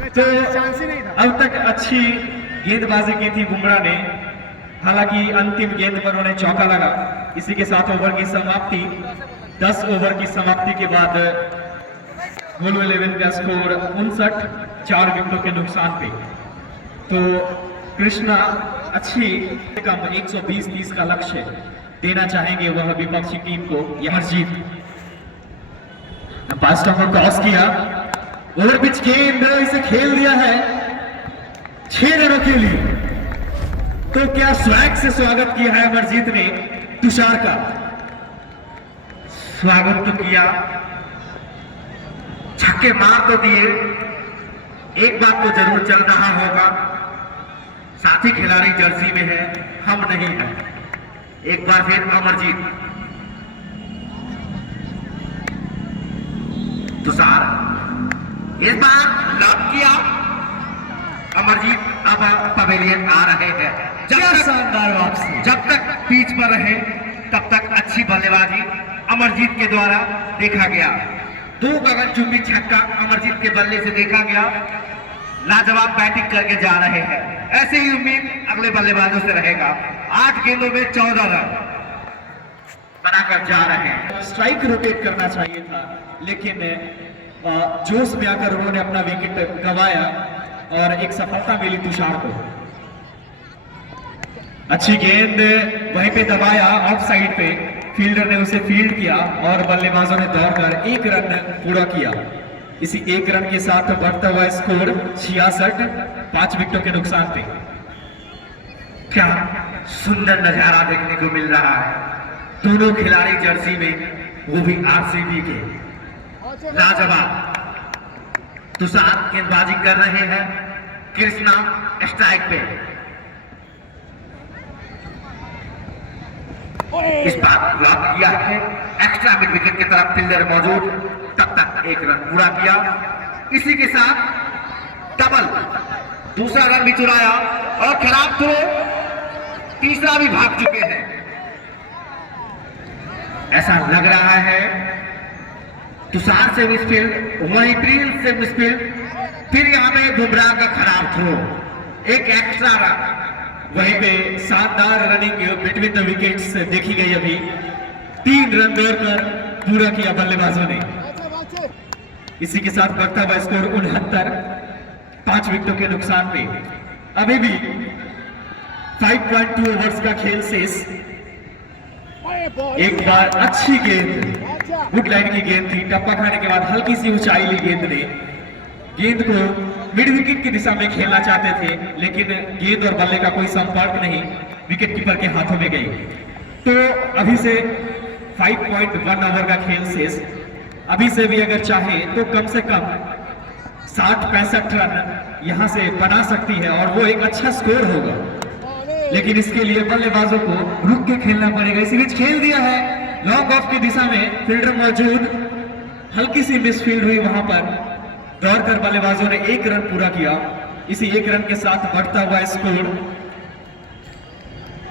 तो चांस ही नहीं था। अब तक अच्छी गेंदबाजी की थी बुमराह ने, हालांकि अंतिम गेंद पर उन्हें चौका लगा। इसी के साथ ओवर की समाप्ति, 10 ओवर की समाप्ति के बाद गोलू 11 का स्कोर 59, 4 विकेटों के नुकसान पे। तो कृष्णा अच्छी कम 120-30 का लक्ष्य देना चाहेंगे वह विपक्षी टीम को। यह जीत पास को क्रॉस किया, ओवर पिच गेंद, इसे खेल दिया है 6 रनों के लिए। तो क्या स्वैग से स्वागत किया है अमरजीत ने तुषार का। स्वागत तो किया, छक्के मार तो दिए। एक बात तो जरूर चल रहा होगा, साथी खिलाड़ी जर्सी में है, हम नहीं है। एक बार फिर अमरजीत, तुषार इस बार लॉक किया। अमरजीत अब पवेलियन आ रहे हैं। शानदार वापसी। जब तक पिच पर रहे तब तक अच्छी बल्लेबाजी अमरजीत के द्वारा देखा गया। 2 गगनचुंबी छक्का अमरजीत के बल्ले से देखा गया। लाजवाब बैटिंग करके जा रहे हैं। ऐसे ही उम्मीद अगले बल्लेबाजों से रहेगा। 8 गेंदों में 14 रन बनाकर जा रहे हैं। स्ट्राइक रोटेट करना चाहिए था, लेकिन जोश में आकर उन्होंने अपना विकेट गंवाया और एक सफलता मिली तुषार को। अच्छी गेंद वहीं पे दबाया ऑफ साइड पे, फील्डर ने उसे फील्ड किया और बल्लेबाजों ने दौड़कर 1 रन पूरा किया। इसी 1 रन के साथ बढ़ता हुआ स्कोर 66, 5 विकेटों के नुकसान पे। क्या सुंदर नजारा देखने को मिल रहा है। दोनों खिलाड़ी जर्सी में, वो भी आरसीबी के। लाजवाब तुषार गेंदबाजी कर रहे हैं, कृष्णा स्ट्राइक पे। इस बार लॉक किया है, एक्स्ट्रा मिड विकेट की तरफ फील्डर मौजूद, तब तक 1 रन पूरा किया। इसी के साथ डबल, दूसरा रन भी चुराया और खराब थ्रो, तीसरा भी भाग चुके हैं। ऐसा लग रहा है तुषार से मिसफील्ड, वहीं प्रिंस से मिसफील्ड, फिर यहां पे बुमराह का खराब थ्रो, एक एक्स्ट्रा रन। वहीं पे शानदार रनिंग बिटवीन द विकेट्स देखी गई। अभी 3 रन दौड़कर पूरा किया बल्लेबाजों ने। इसी के साथ बढ़ता हुआ स्कोर 69, 5 विकेटों के नुकसान पे। अभी भी 5.2 ओवर्स का खेल शेष। एक बार अच्छी गेंद, गुड लाइन की गेंद थी, टप्पा खाने के बाद हल्की सी ऊंचाई ली गेंद ने। गेंद को मिड विकेट की दिशा में खेलना चाहते थे, लेकिन गेंद और बल्ले का कोई संपर्क नहीं, विकेट कीपर के हाथों में गई। तो अभी से 5.1 ओवर का खेल शेष। अभी से भी अगर चाहे तो कम से कम 60-65 रन यहां से बना सकती है और वो एक अच्छा स्कोर होगा। लेकिन इसके लिए बल्लेबाजों को रुक के खेलना पड़ेगा। इसी बीच खेल दिया है लॉन्ग ऑफ की दिशा में, फील्डर मौजूद, हल्की सी मिसफील्ड हुई वहां पर, दौड़कर बल्लेबाजों ने 1 रन पूरा किया। इसी 1 रन के साथ बढ़ता हुआ स्कोर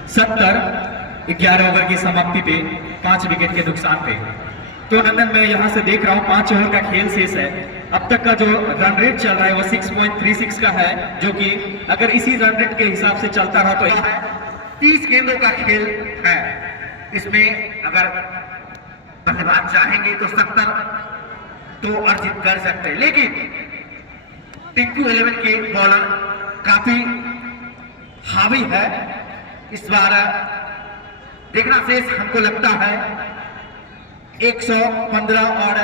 70, 11 ओवर की समाप्ति पे, 5 विकेट के नुकसान पे। तो नंदन, मैं यहां से देख रहा हूं 5 ओवर का खेल शेष है। अब तक का जो रन रेट चल रहा है वो 6.36 का है, जो कि अगर इसी रन रेट के हिसाब से चलता रहा तो 30 गेंदों का खेल है। इसमें अगर बल्लेबाज चाहेंगे तो 70 तो अर्जित कर सकते हैं, लेकिन टिंकू 11 के बॉलर काफी हावी है। इस बार देखना शेष हमको लगता है 115 और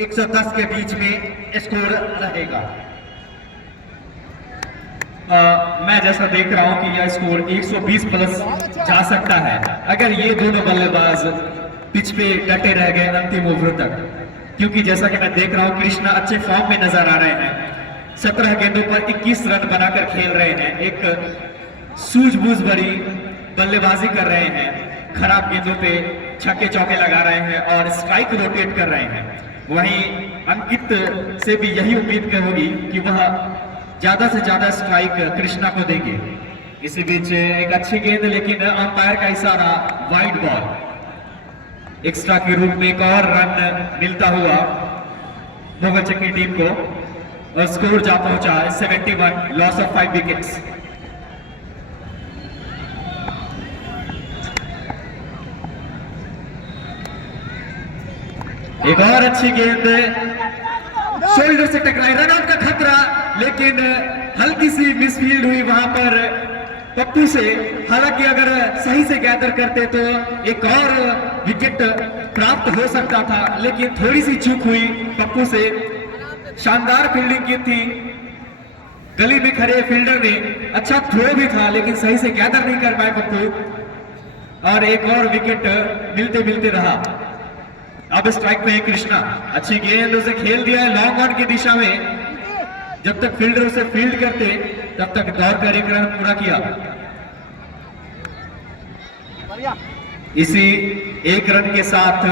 110 के बीच में स्कोर रहेगा। मैं जैसा देख रहा हूं कि यह स्कोर 120 प्लस जा सकता है अगर ये दोनों बल्लेबाज पिच पे डटे रह गए अंतिम ओवर तक, क्योंकि जैसा कि मैं देख रहा हूं कृष्णा अच्छे फॉर्म में नजर आ रहे हैं। 17 गेंदों पर 21 रन बनाकर खेल रहे हैं, एक सूझबूझ भरी बल्लेबाजी कर रहे हैं, खराब गेंदों पे छक्के चौके लगा रहे हैं और स्ट्राइक रोटेट कर रहे हैं। वहीं अंकित से भी यही उम्मीद होगी कि वह ज्यादा से ज्यादा स्ट्राइक कृष्णा को देंगे। इसी बीच एक अच्छी गेंद, लेकिन अंपायर का इशारा वाइड बॉल, एक्स्ट्रा के रूप में एक और रन मिलता हुआ मुगल चक्की टीम को और स्कोर जा पहुंचा 71, लॉस ऑफ 5 विकेट्स। एक और अच्छी गेंद शोल्डर से टकराई, रन आउट का खतरा, लेकिन हल्की सी मिसफील्ड हुई वहां पर पप्पू से। हालांकि अगर सही से गैदर करते तो एक और विकेट प्राप्त हो सकता था, लेकिन थोड़ी सी चूक हुई पप्पू से। शानदार फील्डिंग की थी, गली में खड़े फील्डर ने अच्छा थ्रो भी था, लेकिन सही से गैदर नहीं कर पाए पप्पू, और एक और विकेट मिलते मिलते रहा। अब स्ट्राइक पे है कृष्णा, अच्छी गेंद उसे खेल दिया है लॉन्ग ऑन की दिशा में। जब तक फील्डर उसे फील्ड करते तब तक दौड़कर एक रन पूरा किया। इसी एक रन के साथ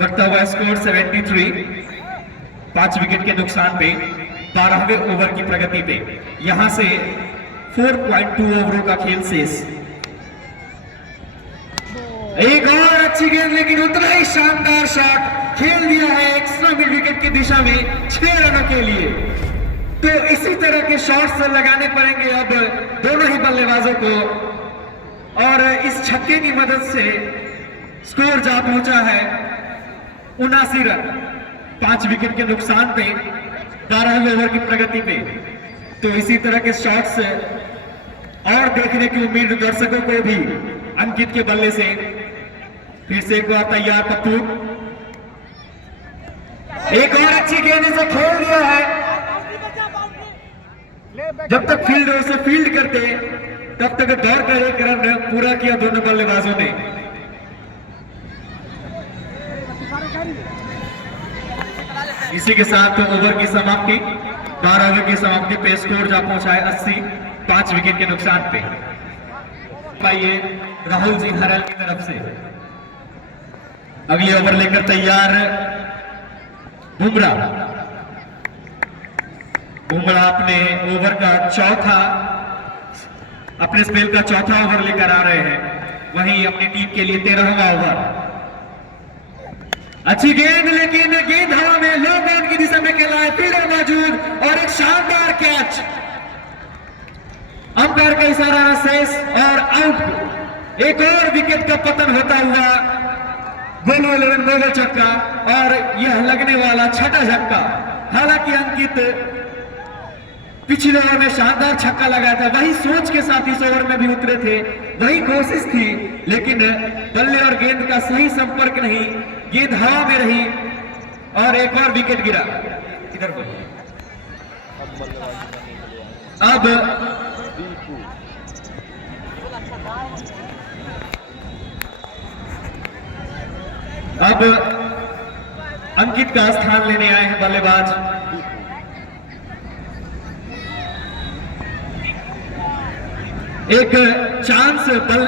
बढ़ता हुआ स्कोर 73, 5 विकेट के नुकसान पे 12वें ओवर की प्रगति पे। यहां से 4.2 ओवरों का खेल शेष। एक और अच्छी गेंद, लेकिन उतना ही शानदार शॉट खेल दिया है एक्स्ट्रा मिड विकेट की दिशा में 6 रनों के लिए। तो इसी तरह के शॉट्स लगाने पड़ेंगे अब दोनों ही बल्लेबाजों को, और इस छक्के की मदद से स्कोर जा पहुंचा है 79 रन, 5 विकेट के नुकसान पे 12वें ओवर की प्रगति पे। तो इसी तरह के शॉट्स और देखने की उम्मीद दर्शकों को भी अंकित के बल्ले से। फिर से एक बार तैयार पप्पू, एक और अच्छी गेंद से खेल दिया है। जब तक फील्डर उसे फील्ड करते तब तक दौड़ कर एक रन पूरा किया दोनों बल्लेबाजों ने। इसी के साथ ओवर की समाप्ति, 12 ओवर की समाप्ति पे स्कोर जा पहुंचा है 80, 5 विकेट के नुकसान पे। आइए राहुल जी हरल की तरफ से अगले ओवर लेकर तैयार बुमराह। बुमराह अपने ओवर का अपने स्पेल का चौथा ओवर लेकर आ रहे हैं, वहीं अपनी टीम के लिए 13वां ओवर। अच्छी गेंद, लेकिन गेंद हवा में लो बॉल की दिशा में खेला है, फील्डर मौजूद और एक शानदार कैच। अंपायर का इशारा शेष और आउट। एक और विकेट का पतन होता हुआ गोलो 11 गोल छक्का, और यह लगने वाला छठा छक्का। हालांकि अंकित पिछले ओवर में शानदार छक्का लगाया था, वही सोच के साथ इस ओवर में भी उतरे थे, वही कोशिश थी, लेकिन बल्ले और गेंद का सही संपर्क नहीं, गेंद हवा में रही और एक और विकेट गिरा। इधर को अब अंकित का स्थान लेने आए हैं बल्लेबाज। एक चांस बल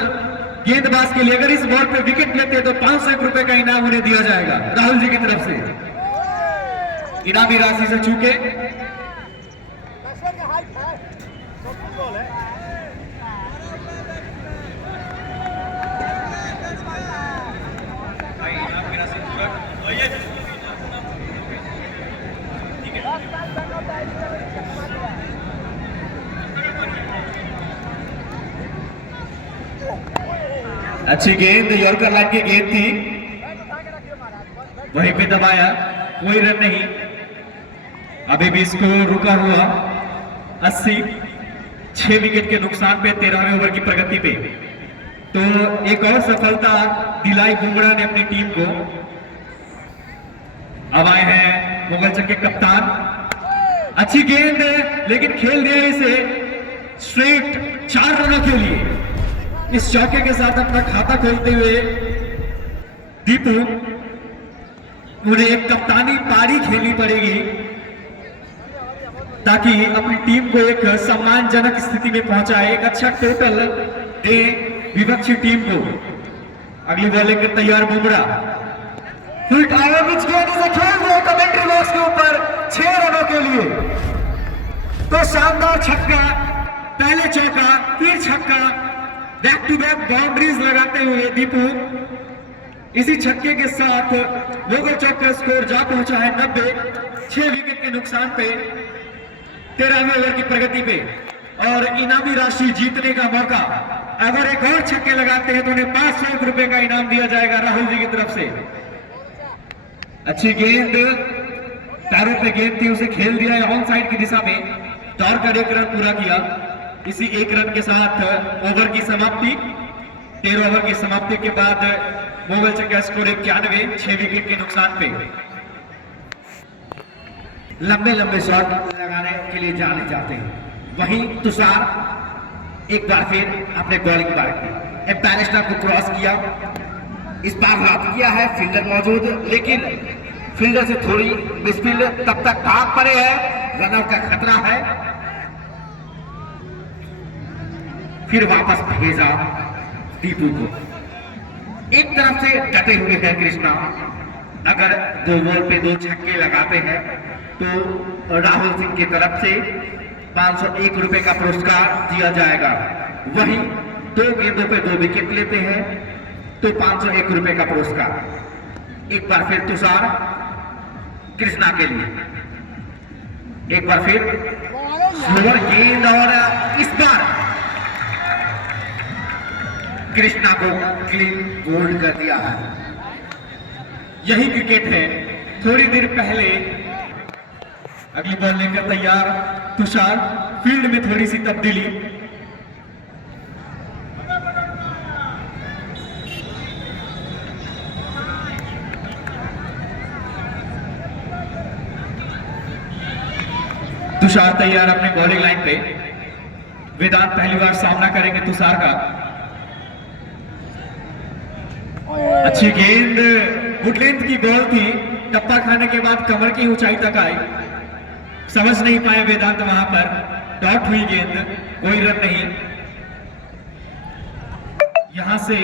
गेंदबाज के लिए, अगर इस बॉल पे विकेट लेते तो 501 रुपए का इनाम उन्हें दिया जाएगा राहुल जी की तरफ से। इनामी राशि से चूके अच्छी गेंद यॉर्कर लाइन की गेंद थी, वहीं पे दबाया कोई रन नहीं, अभी भी स्कोर रुका हुआ 80, 6 विकेट के नुकसान पे 13वें ओवर की प्रगति पे। तो एक और सफलता दिलाई बुमराह ने अपनी टीम को। अब आए हैं मुगलचक के कप्तान, अच्छी गेंद लेकिन खेल दिया इसे स्ट्रेट 4 रनों के लिए। इस चौके के साथ अपना खाता खोलते हुए दीपू, उन्हें एक कप्तानी पारी खेलनी पड़ेगी ताकि अपनी टीम को एक सम्मानजनक स्थिति में पहुंचाए, एक अच्छा टोटल दे विपक्षी टीम को। अगली बॉलिंग के तैयार बुमराह, फुल टावर पिच गेंद से खेल दिया कमेंट्री बॉक्स के ऊपर 6 रनों के लिए। तो शानदार छक्का, पहले चौका फिर छक्का, बैक टू बैक बाउंड्रीज लगाते हुए दीपू इसी छक्के के साथ लोगों चौक का स्कोर जा पहुंचा है 90, 6 विकेट के नुकसान पे 13वें ओवर की प्रगति पे। और इनामी राशि जीतने का मौका, अगर एक और छक्के लगाते हैं तो उन्हें 500 रुपए का इनाम दिया जाएगा राहुल जी की तरफ से। अच्छी गेंद, पैरों पे गेंद थी, उसे खेल दिया है ऑन साइड की दिशा में। दौड़कर 1 रन पूरा किया। इसी 1 रन के साथ ओवर की समाप्ति, 13 ओवर की समाप्ति के बाद मुगलचक का स्कोर 91, 6 विकेट के नुकसान पे। लंबे लंबे शॉट लगाने के लिए जाने जाते हैं। वहीं तुषार एक बार फिर अपने बॉलिंग बार एम्पायरिस्टा को क्रॉस किया, इस बार रात किया है, फील्डर मौजूद, लेकिन फील्डर से थोड़ी मिसफील्ड, तब तक भाग पड़े है, रनआउट का खतरा है। फिर वापस भेजा दीपू को। एक तरफ से डटे हुए हैं कृष्णा, अगर 2 बॉल पे 2 छक्के लगाते हैं तो राहुल सिंह की तरफ से 501 रुपए का पुरस्कार दिया जाएगा। वहीं 2 गेंदों पे 2 विकेट लेते हैं तो 501 रुपए का पुरस्कार। एक बार फिर तुषार कृष्णा के लिए, एक बार फिर स्लोअर गेंद, और इस बार कृष्णा को क्लीन बोल्ड कर दिया है। यही क्रिकेट है। थोड़ी देर पहले अगली बॉल लेकर तैयार तुषार, फील्ड में थोड़ी सी तब्दीली। तुषार तैयार अपने बॉलिंग लाइन पे। वेदांत पहली बार सामना करेंगे तुषार का। अच्छी गेंद, गुड लेंथ की बॉल थी, टप्पा खाने के बाद कमर की ऊंचाई तक आई, समझ नहीं पाए वेदांत, वहां पर डॉट हुई गेंद, कोई रन नहीं। यहां से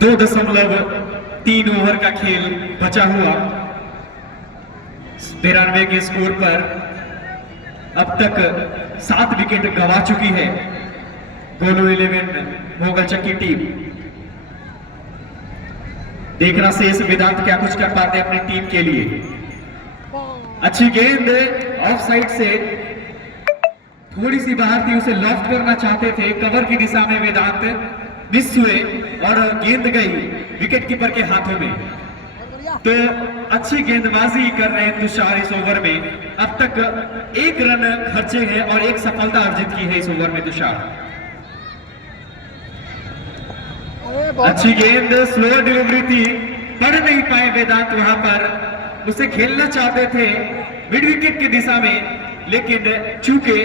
2.3 ओवर का खेल बचा हुआ। 93 के स्कोर पर अब तक 7 विकेट गंवा चुकी है गोलू 11 मुगलचक की टीम। देखना शेष वेदांत क्या कुछ कर पाते हैं अपनी टीम के लिए। अच्छी गेंद ऑफ साइड से थोड़ी सी बाहर थी, उसे लॉफ्ट करना चाहते थे, कवर की दिशा में वेदांत मिस हुए और गेंद गई विकेट कीपर के हाथों में। तो अच्छी गेंदबाजी कर रहे हैं तुषार इस ओवर में। अब तक 1 रन खर्चे हैं और 1 सफलता अर्जित की है इस ओवर में तुषार। अच्छी गेंद, स्लो डिलीवरी थी, पढ़ नहीं पाए वेदांत वहां पर, उसे खेलना चाहते थे मिड विकेट की दिशा में, लेकिन चूके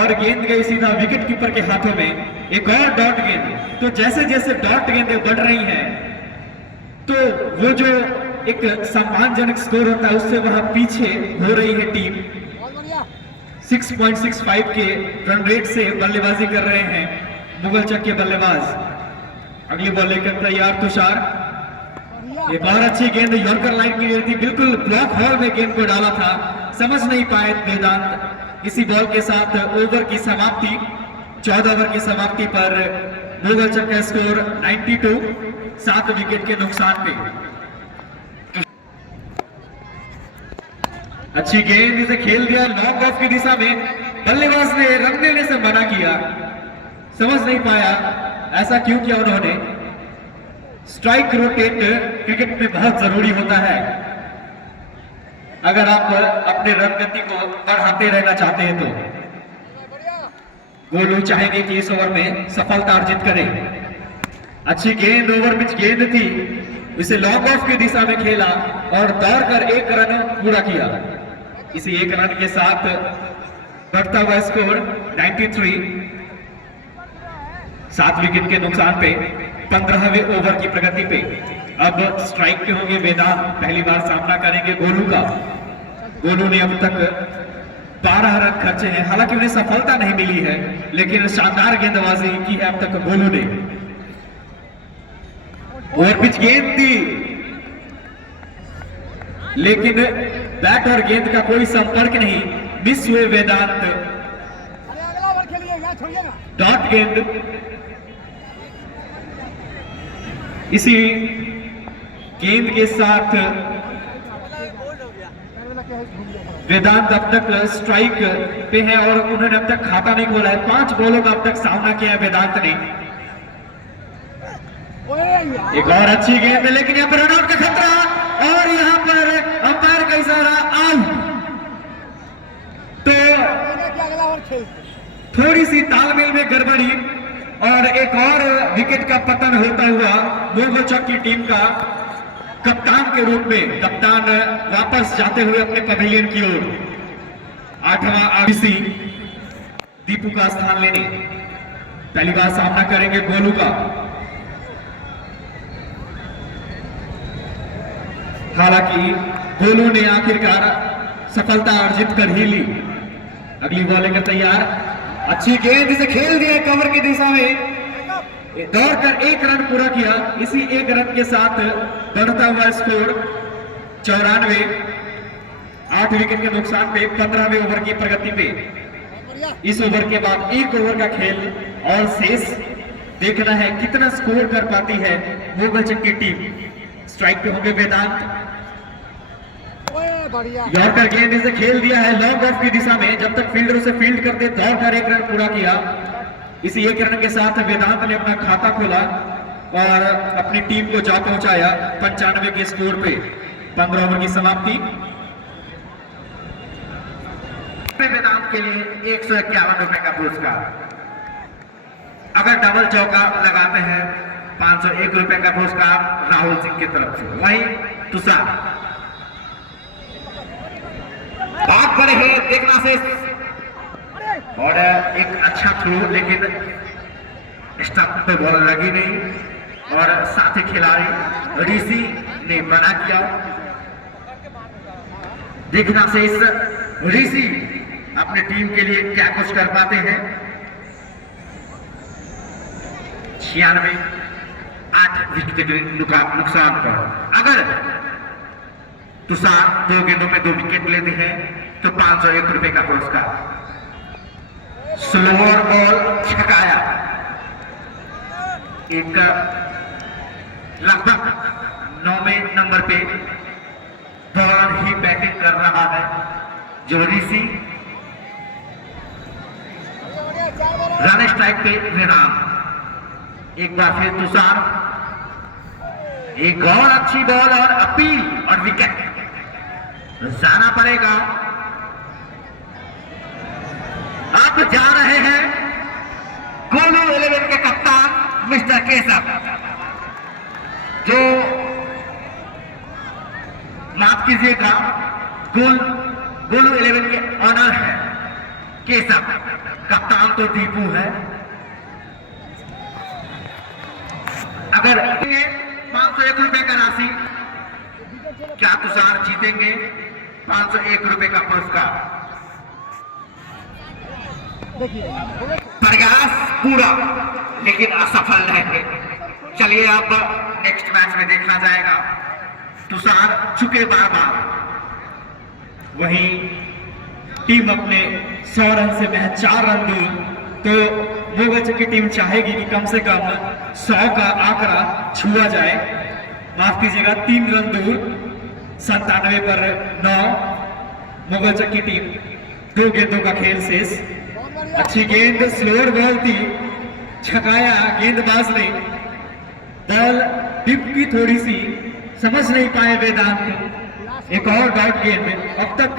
और गेंद गई सीधा विकेट कीपर के हाथों में। एक और डॉट गेंद। तो जैसे जैसे डॉट गेंदें बढ़ रही हैं तो वो जो एक सम्मानजनक स्कोर होता है उससे वहां पीछे हो रही है टीम। 6.65 के रन रेट से बल्लेबाजी कर रहे हैं मुगलचक के बल्लेबाज। अगली बॉल लेकर तैयार तुषार। ये बहुत अच्छी गेंद यॉर्कर लाइन की गेंद थी, बिल्कुल ब्लॉक हॉल में गेंद को डाला था, समझ नहीं पाए वेदांत। इसी बॉल के साथ ओवर की समाप्ति, 14 ओवर की समाप्ति पर मुगलचक का स्कोर 92, 7 विकेट के नुकसान पे। अच्छी गेंद, इसे खेल दिया लॉन्ग ऑफ की दिशा में, बल्लेबाज ने रन लेने से मना किया, समझ नहीं पाया ऐसा क्यों किया उन्होंने। स्ट्राइक रोटेट क्रिकेट में बहुत जरूरी होता है। अगर आप अपने रन गति को बढ़ाते रहना चाहते हैं तो गोलू चाहेंगे कि इस ओवर में सफलता अर्जित करें। अच्छी गेंद, ओवर पिच गेंद थी, इसे लॉन्ग ऑफ की दिशा में खेला और दौड़कर 1 रन पूरा किया। इसी 1 रन के साथ बढ़ता हुआ स्कोर 93। 7 विकेट के नुकसान पे 15वें ओवर की प्रगति पे अब स्ट्राइक पे होंगे वेदांत। पहली बार सामना करेंगे गोलू का। गोलू ने अब तक 12 रन खर्चे हैं, हालांकि उन्हें सफलता नहीं मिली है, लेकिन शानदार गेंदबाजी की है अब तक गोलू ने। ओवर पिच गेंद थी, लेकिन बैट और गेंद का कोई संपर्क नहीं, मिस हुए वेदांत। डॉट गेंद। इसी गेंद के साथ वेदांत अब तक स्ट्राइक पे है और उन्होंने अब तक खाता नहीं खोला है। 5 बॉलों का अब तक सामना किया है वेदांत ने। एक और अच्छी गेंद है, लेकिन यहाँ पर रनआउट का खतरा और यहाँ पर अंपायर का इशारा आउट। तो थोड़ी सी तालमेल में गड़बड़ी और एक और विकेट का पतन होता हुआ मुगल चक की टीम का कप्तान के रूप में कप्तान वापस जाते हुए अपने पवेलियन की ओर 8वां आरबीसी दीपू का स्थान लेने पहली बार सामना करेंगे गोलू का। हालांकि गोलू ने आखिरकार सफलता अर्जित कर ही ली। अगली बॉल लेकर तैयार, अच्छी गेंद से खेल दिया कवर की दिशा में, दौड़कर 1 रन पूरा किया। इसी 1 रन के साथ बढ़ता हुआ स्कोर 94। 8 विकेट के नुकसान पे 15वें ओवर की प्रगति पे इस ओवर के बाद 1 ओवर का खेल और शेष देखना है कितना स्कोर कर पाती है मुगल चक की टीम। स्ट्राइक पे होंगे वेदांत। यॉर्कर गेंद से खेल दिया है लॉन्ग ऑफ की दिशा में, जब तक फील्डर उसे फील्ड करते दौड़कर 1 रन पूरा किया। इसी 1 रन के साथ वेदांत ने अपना खाता खोला और अपनी टीम को जा पहुंचाया 95 के स्कोर पे। 15 ओवर की समाप्ति। वेदांत के लिए 151 रुपए का पुरस्कार। अगर डबल चौका लगाते हैं 501 रुपए का पुरस्कार राहुल सिंह की तरफ से। वहीं तुषार बात पर है देखना से और एक अच्छा थ्रो, लेकिन स्टंप पे बॉल लगी नहीं और साथी खिलाड़ी ऋषि ने मना किया। देखना से इस ऋषि अपने टीम के लिए क्या कुछ कर पाते हैं। 96 8 विकेट नुकसान पर अगर तुषार 2 गेंदों में 2 विकेट लेते हैं तो 501 रुपए का पुरस्कार। स्लोअर बॉल छकाया, एक लगभग 9वें नंबर पे बॉल ही बैटिंग कर रहा है जो ऋषि। रन स्ट्राइक पे विराम। एक बार फिर तुषार, एक और अच्छी बॉल और अपील और विकेट। जाना पड़ेगा। अब जा रहे हैं गोलू 11 के कप्तान मिस्टर केशव, जो माफ कीजिएगा गोलू 11 के ऑनर है केशव। कप्तान तो दीपू है। अगर 501 रुपए का राशि, क्या तुषार जीतेंगे 501 रुपए का पुरस्कार। प्रयास पूरा लेकिन असफल रहे। चलिए अब नेक्स्ट मैच में देखा जाएगा। तुषार चुके बार बार। वहीं टीम अपने 100 रन से महज 4 रन दूर, तो मुगल चक की टीम चाहेगी कि कम से कम 100 का आंकड़ा छुआ जाए। माफ कीजिएगा 3 रन दूर, 97 पर 9 मुगल चक की टीम। 2 गेंदों का खेल शेष। अच्छी गेंद, स्लोअर बॉल थी, छकाया गेंदबाज ने। बॉल डिप की थोड़ी सी समझ नहीं पाए वेदांत। एक और डॉट गेंद, अब तक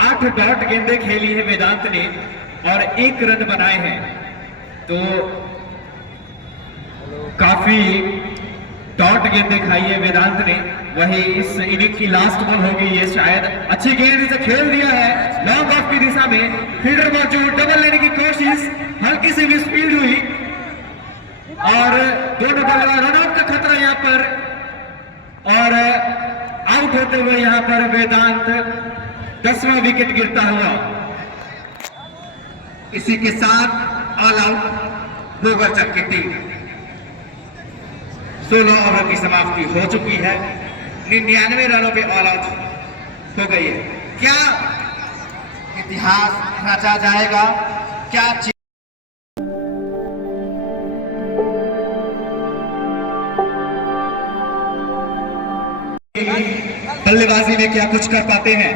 8 डॉट गेंदें खेली है वेदांत ने और 1 रन बनाए हैं, तो काफी डॉट गेंदें खाई है वेदांत ने। वही इस इनिंग की लास्ट बॉल होगी ये शायद। अच्छी गेंद इसे खेल दिया है लॉन्ग ऑफ की दिशा में, फील्डर मौजूद, डबल लेने की कोशिश, हल्की सी मिसफील्ड हुई और दोनों बल्लेबाज, रन आउट का खतरा यहाँ पर और आउट होते हुए यहाँ पर वेदांत 10वां विकेट गिरता हुआ। इसी के साथ ऑल आउट भूगर्चक की टीम 16 ओवर की समाप्ति हो चुकी है। 99 रनों पे ऑल आउट हो गई है। क्या इतिहास रचा जाएगा? क्या बल्लेबाजी में क्या कुछ कर पाते हैं?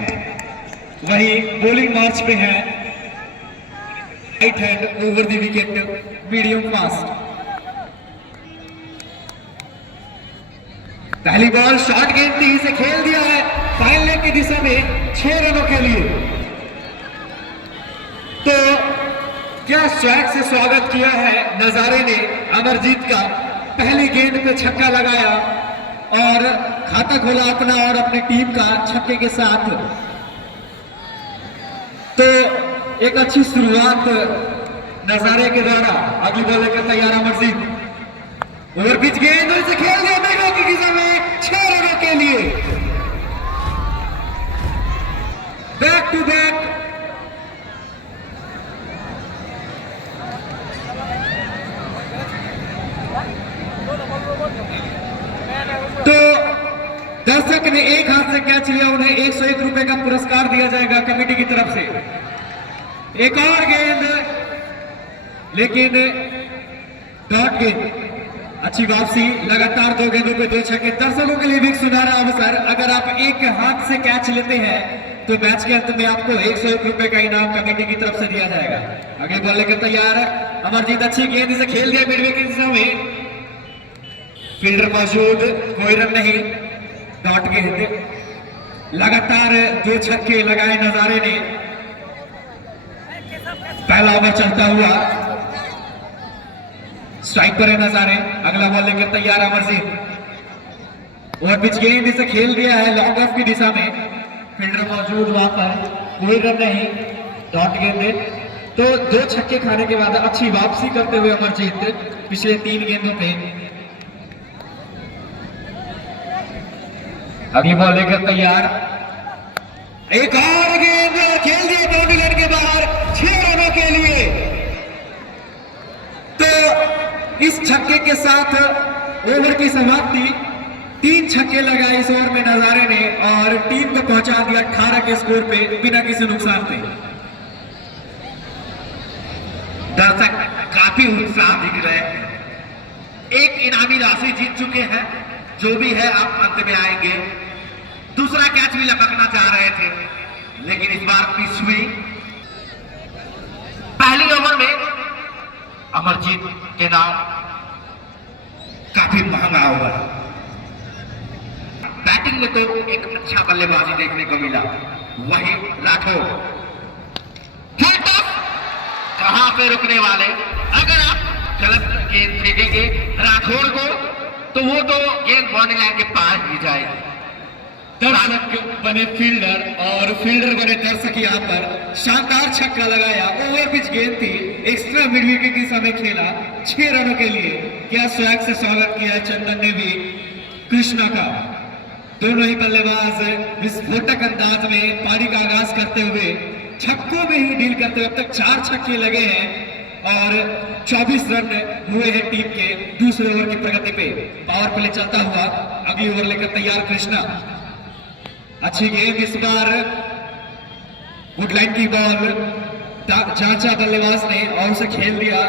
वही बॉलिंग मार्च पे है, right hand over the wicket, medium fast. पहली बॉल शॉर्ट गेंद थी, इसे खेल दिया है फाइनल लेग की दिशा में 6 रनों के लिए। तो क्या स्वैग से स्वागत किया है नजारे ने अमरजीत का। पहली गेंद पे छक्का लगाया और खाता खोला अपना और अपनी टीम का छक्के के साथ। तो एक अच्छी शुरुआत नजारे के द्वारा। अगली बॉल लेकर तैयार अमरजीत, ओवर पिच गेंद से खेल दिया मेघों की दिशा में 6 रनों के लिए। बैक टू बैक तो दर्शक ने एक हाथ से कैच लिया, उन्हें 101 रुपए का पुरस्कार दिया जाएगा कमेटी की तरफ से। एक और गेंद, लेकिन डॉट गेंद, अच्छी वापसी, लगातार 2 गेंदों पे 2 छक्के। दर्शकों के लिए भी एक सुनहरा अवसर, अगर आप एक हाथ से कैच लेते हैं तो मैच के अंत में आपको 101 रुपए का इनाम कमेटी की तरफ से दिया जाएगा। अगली बॉल लेकर तैयार अमरजीत, अच्छी गेंद से खेल दिया मिडवे की दिशा में, फील्डर मौजूद, कोई रन नहीं, डॉट गेंद। लगातार 2 छक्के लगाए नजारे ने। पहला ओवर चलता हुआ, स्ट्राइक पर है नजारे। अगला बॉल लेकर तैयार अमरजीत, ओवर पिच गेंद इसे खेल दिया है लॉन्ग ऑफ की दिशा में, फील्डर मौजूद वहां पर, कोई रन नहीं, डॉट गेंद। तो 2 छक्के खाने के बाद अच्छी वापसी करते हुए अमरजीत पिछले 3 गेंदों पे। अगली बॉल लेकर तैयार, एक और गेंद खेल दिया बाउंड्री लाइन के बाहर 6 रनों के लिए। तो इस छक्के के साथ ओवर की समाप्ति। 3 छक्के लगाए इस ओवर में नजारे ने और टीम को पहुंचा दिया 18 के स्कोर पे बिना किसी नुकसान पे। दर्शक काफी उत्साह दिख रहे हैं। एक इनामी राशि जीत चुके हैं, जो भी है आप अंत में आएंगे। दूसरा कैच भी लपकना चाह रहे थे, लेकिन इस बार मिस हुई। पहली ओवर में अमरजीत के नाम काफी महंगा ओवर। बैटिंग में तो एक अच्छा बल्लेबाजी देखने को मिला, वही राठौर। कहां पे रुकने वाले, अगर आप गलत गेंद फेंकेंगे राठौर को तो वो तो गेंद बॉलिंग लाइन के पार ही जाएगी। दर्शक बने फील्डर और फील्डर बने दर्शक। यहाँ पर शानदार छक्का लगाया, ओवर पिच गेंद थी, एक्स्ट्रा मिड विकेट की समय खेला 6 रनों के लिए। क्या स्वैग से स्वागत किया चंदन ने भी कृष्णा का। दोनों ही बल्लेबाज विस्फोटक अंदाज में पारी का आगाज करते हुए छक्कों में ही डील करते हुए अब तक 4 छक्के लगे हैं और 24 रन हुए हैं टीम के दूसरे ओवर की प्रगति पे। पावर प्ले चलता हुआ, अगली ओवर लेकर तैयार कृष्णा। अच्छी गेंद इस बार, वुडलाइन की बॉल जांचा बल्लेबाज ने और उसे खेल दिया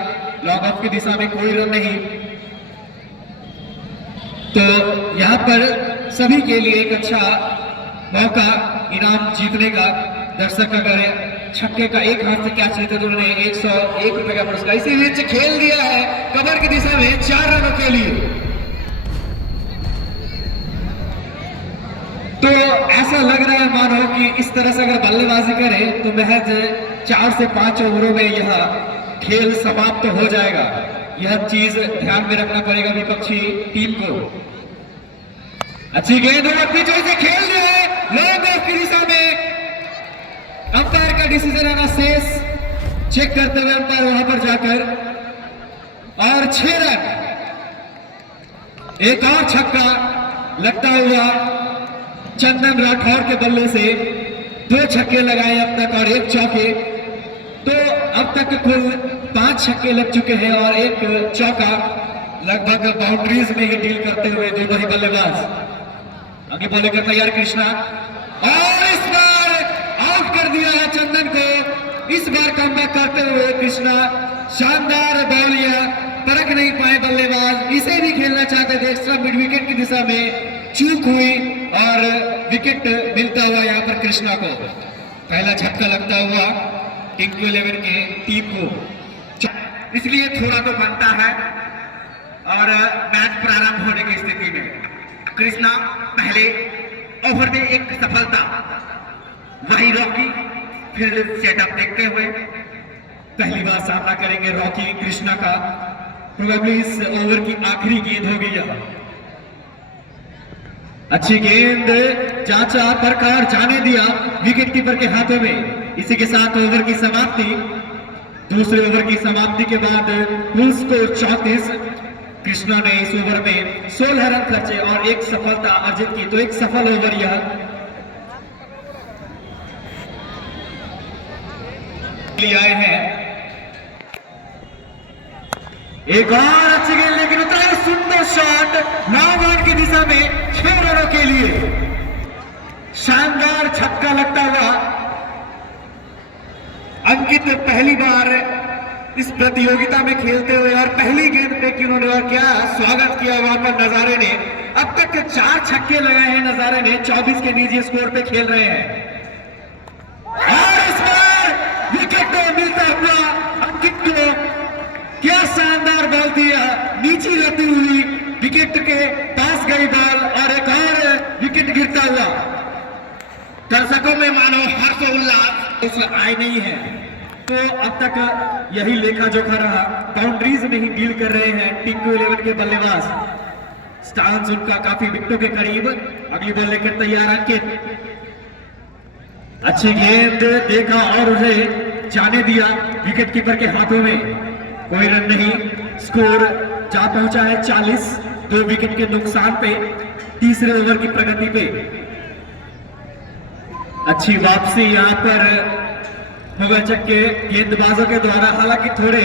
लॉन्ग ऑफ की दिशा में, कोई रन नहीं। तो यहाँ पर सभी के लिए एक अच्छा मौका इनाम जीतने का। दर्शक अगर छक्के का एक हाथ से कैच लेते तो उन्होंने 101 रुपए का पुरस्कार। इसी बीच खेल दिया है कवर की दिशा में 4 रनों के लिए। तो ऐसा लग रहा है मानो कि इस तरह से अगर बल्लेबाजी करे तो महज 4 से 5 ओवरों में यह खेल समाप्त हो जाएगा। यह चीज ध्यान में रखना पड़ेगा विपक्षी टीम को। अच्छी गेंद और बीचों से खेल रहे हैं लॉन्ग ऑफ की दिशा में। अंपायर का डिसीजन आना शेष चेक करते हुए अंपायर वहां पर जाकर और 6 रन। एक और छक्का लगता हुआ चंदन राठौर के बल्ले से 2 छक्के लगाए अब तक और 1 चौके। तो अब तक कुल 5 छक्के लग चुके हैं और 1 चौका। लगभग बाउंड्रीज में ही डील करते हुए दोनों ही बल्लेबाज। आगे बॉलिंग कर तैयार कृष्णा और इस बार आउट कर दिया है चंदन को। इस बार कमबैक करते हुए कृष्णा शानदार बॉल लिया, परख नहीं पाए बल्लेबाज। इसे भी खेलना चाहते थे एक्स्ट्रा मिड विकेट की दिशा में, चूक हुई और विकेट मिलता हुआ यहाँ पर कृष्णा को। पहला झटका लगता हुआ टिंकू 11 के टीम को, इसलिए थोड़ा तो बनता है। और मैच प्रारंभ होने की स्थिति में कृष्णा पहले ओवर में एक सफलता, वही रॉकी फील्ड सेटअप देखते हुए पहली बार सामना करेंगे रॉकी कृष्णा का। प्रोबेबली इस ओवर की आखिरी गेंद होगी यह। अच्छी गेंद चाचा परकार जाने दिया विकेट कीपर के हाथों में। इसी के साथ ओवर की समाप्ति। दूसरे ओवर की समाप्ति के बाद कुल स्कोर 34। कृष्णा ने इस ओवर में 16 रन खर्चे और 1 सफलता अर्जित की। तो एक सफल ओवर यह आए हैं। एक और अच्छी गेंद लेकिन उतना ही सुंदर शॉट नाबाद की दिशा में 6 रनों के लिए। शानदार छक्का लगता हुआ अंकित पहली बार इस प्रतियोगिता में खेलते हुए और पहली गेंद पे कि उन्होंने और क्या स्वागत किया वहां पर नजारे ने। अब तक 4 छक्के लगाए हैं नजारे ने, 24 के निजी स्कोर पे खेल रहे हैं। और इस बार विकेट मिलता हुआ अंकित को। क्या शानदार बॉल दिया, नीचे रहती हुई विकेट के पास गई बॉल और एक और विकेट गिरता हुआ। दर्शकों में मानो हर्षोल्लास इसमें आए नहीं है। तो अब तक यही लेखा जोखा रहा। बाउंड्रीज में ही डील कर रहे हैं टिंकू 11 के बल्लेबाज। स्टांस उनका काफी विकेटों के करीब। अगली बॉल लेकर तैयार अंकित। अच्छी गेंद देखा और उसे जाने दिया विकेट कीपर के हाथों में। कोई रन नहीं। स्कोर जा पहुंचा है 40, 2 विकेट के नुकसान पे तीसरे ओवर की प्रगति पे। अच्छी वापसी यहां पर मुगलचक के गेंदबाजों के द्वारा, हालांकि थोड़े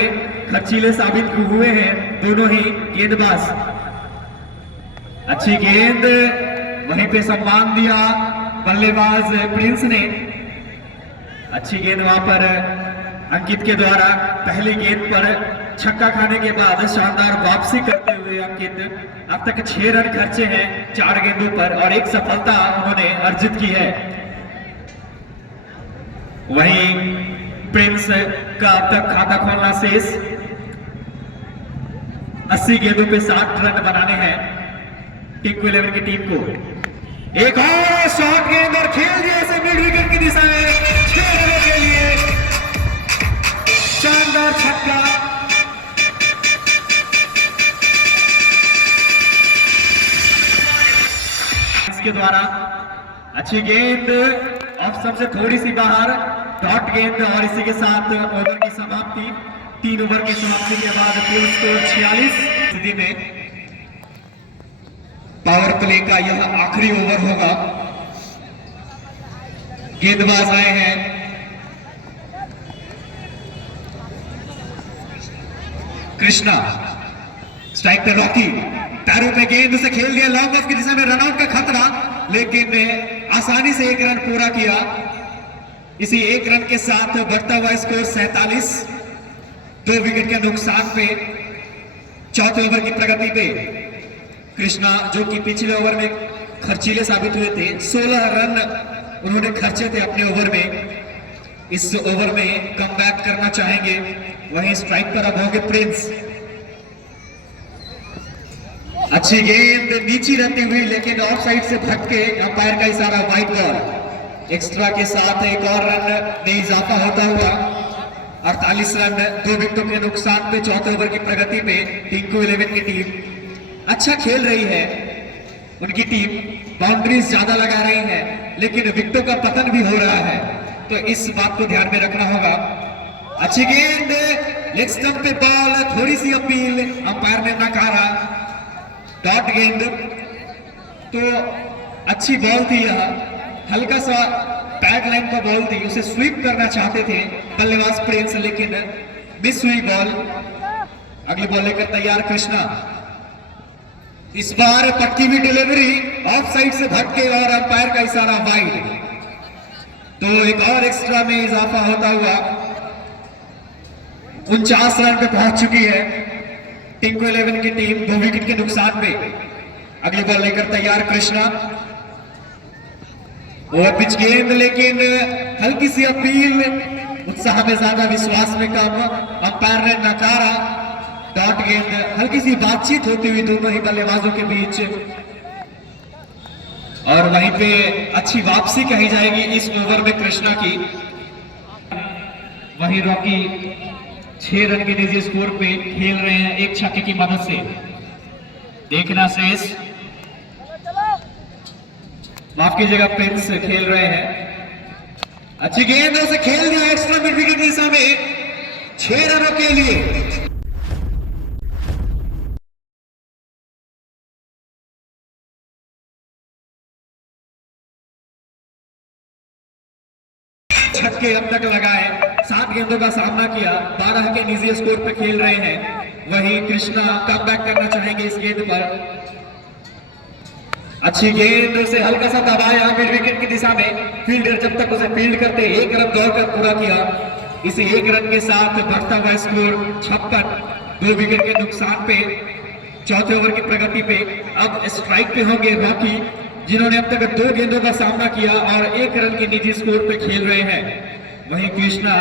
खर्चीले साबित हुए हैं दोनों ही गेंदबाज। अच्छी गेंद, वहीं पे सम्मान दिया बल्लेबाज प्रिंस ने। अच्छी गेंद वहां पर अंकित के द्वारा पहली गेंद पर छक्का खाने के बाद शानदार वापसी करते हुए अंकित अब तक 6 रन खर्चे हैं 4 गेंदों पर और 1 सफलता उन्होंने अर्जित की है। वहीं प्रिंस का अब तक खाता खोलना शेष। 80 गेंदों पे 60 रन बनाने हैं टिंकू 11 की टीम को। एक और शॉर्ट गेंद और खेल दिया इसे मिड विकेट की दिशा में 6 रनों के लिए। शानदार छक्का। इसके द्वारा अच्छी गेंद ऑफ सबसे थोड़ी सी बाहर, डॉट गेंद और इसी के साथ ओवर की समाप्ति। 3 ओवर की समाप्ति के बाद कुल स्कोर 46 स्थिति में पावर प्ले का यह आखिरी ओवर होगा। गेंदबाज आए हैं कृष्णा। स्ट्राइक पे रॉकी, पैरों पे गेंद से खेल दिया लॉन्ग ऑफ की दिशा में, रनआउट का खतरा, लेकिन आसानी से 1 रन पूरा किया। इसी 1 रन के साथ बढ़ता हुआ स्कोर 47, 2 विकेट के नुकसान पे चौथे ओवर की प्रगति पे कृष्णा, जो कि पिछले ओवर में खर्चीले साबित हुए थे, 16 रन उन्होंने खर्चे थे अपने ओवर में। इस ओवर में कमबैक करना चाहेंगे। वहीं स्ट्राइक पर अब होंगे प्रिंस। अच्छी गेंद नीचे रहती हुई लेकिन ऑफ साइड से भटके, अंपायर का इशारा वाइड बॉल। एक्स्ट्रा के साथ एक और रन में इजाफा होता हुआ 48 रन 2 विकेटों के नुकसान पे चौथे ओवर की प्रगति पे टिंकू 11 की टीम अच्छा खेल रही है। उनकी टीम बाउंड्रीज ज्यादा लगा रही है लेकिन विकेटों का पतन भी हो रहा है, तो इस बात को ध्यान में रखना होगा। अच्छी गेंद लेग स्टंप पे बॉल, थोड़ी सी अपील, अंपायर ने नकारा। डॉट गेंद तो अच्छी बॉल थी, यह हल्का सा बैक लाइन का बॉल थी, उसे स्वीप करना चाहते थे बल्लेबाज प्रिंस लेकिन मिस हुई बॉल। अगली बॉल लेकर तैयार कृष्णा, इस बार पक्की हुई डिलीवरी ऑफ साइड से भटके और अंपायर का इशारा वाइड, तो एक और एक्स्ट्रा में इजाफा होता हुआ 49 रन पे पहुंच चुकी है टिंकू 11 की टीम 2 विकेट के नुकसान पे। अगली बॉल लेकर तैयार कृष्णा, ओवर पिच गेंद लेकिन हल्की सी अपील, उत्साह में ज्यादा विश्वास में कम, अंपायर ने नकारा। डॉट गेंद, हल्की सी बातचीत होती हुई दोनों ही बल्लेबाजों के बीच और वहीं पे अच्छी वापसी कही जाएगी इस ओवर में कृष्णा की। वहीं रॉकी 6 रन के निजी स्कोर पे खेल रहे हैं एक छक्के की मदद से। देखना शेष, माफ कीजिएगा, प्रिंस खेल रहे हैं। अच्छी गेंद उसे खेल दिया एक्स्ट्रा मिड विकेट दिशा में 6 रनों के लिए। छक्के अब तक लगाए, 7 गेंदों का सामना किया, 12 के निजी स्कोर पे खेल रहे हैं। वहीं कृष्णा कमबैक करना चाहेंगे इस गेंद पर। अच्छी गेंद उसे हल्का सा दबाया मिड विकेट की दिशा में, फील्डर जब तक उसे फील्ड करते 1 रन दौड़कर पूरा किया। इसे 1 रन के साथ बढ़ता हुआ स्कोर 56, 2 विकेट के नुकसान पे चौथे ओवर की प्रगति पे। अब स्ट्राइक पे होंगे रॉकी, जिन्होंने अब तक 2 गेंदों का सामना किया और 1 रन के निजी स्कोर पे खेल रहे हैं। वहीं कृष्णा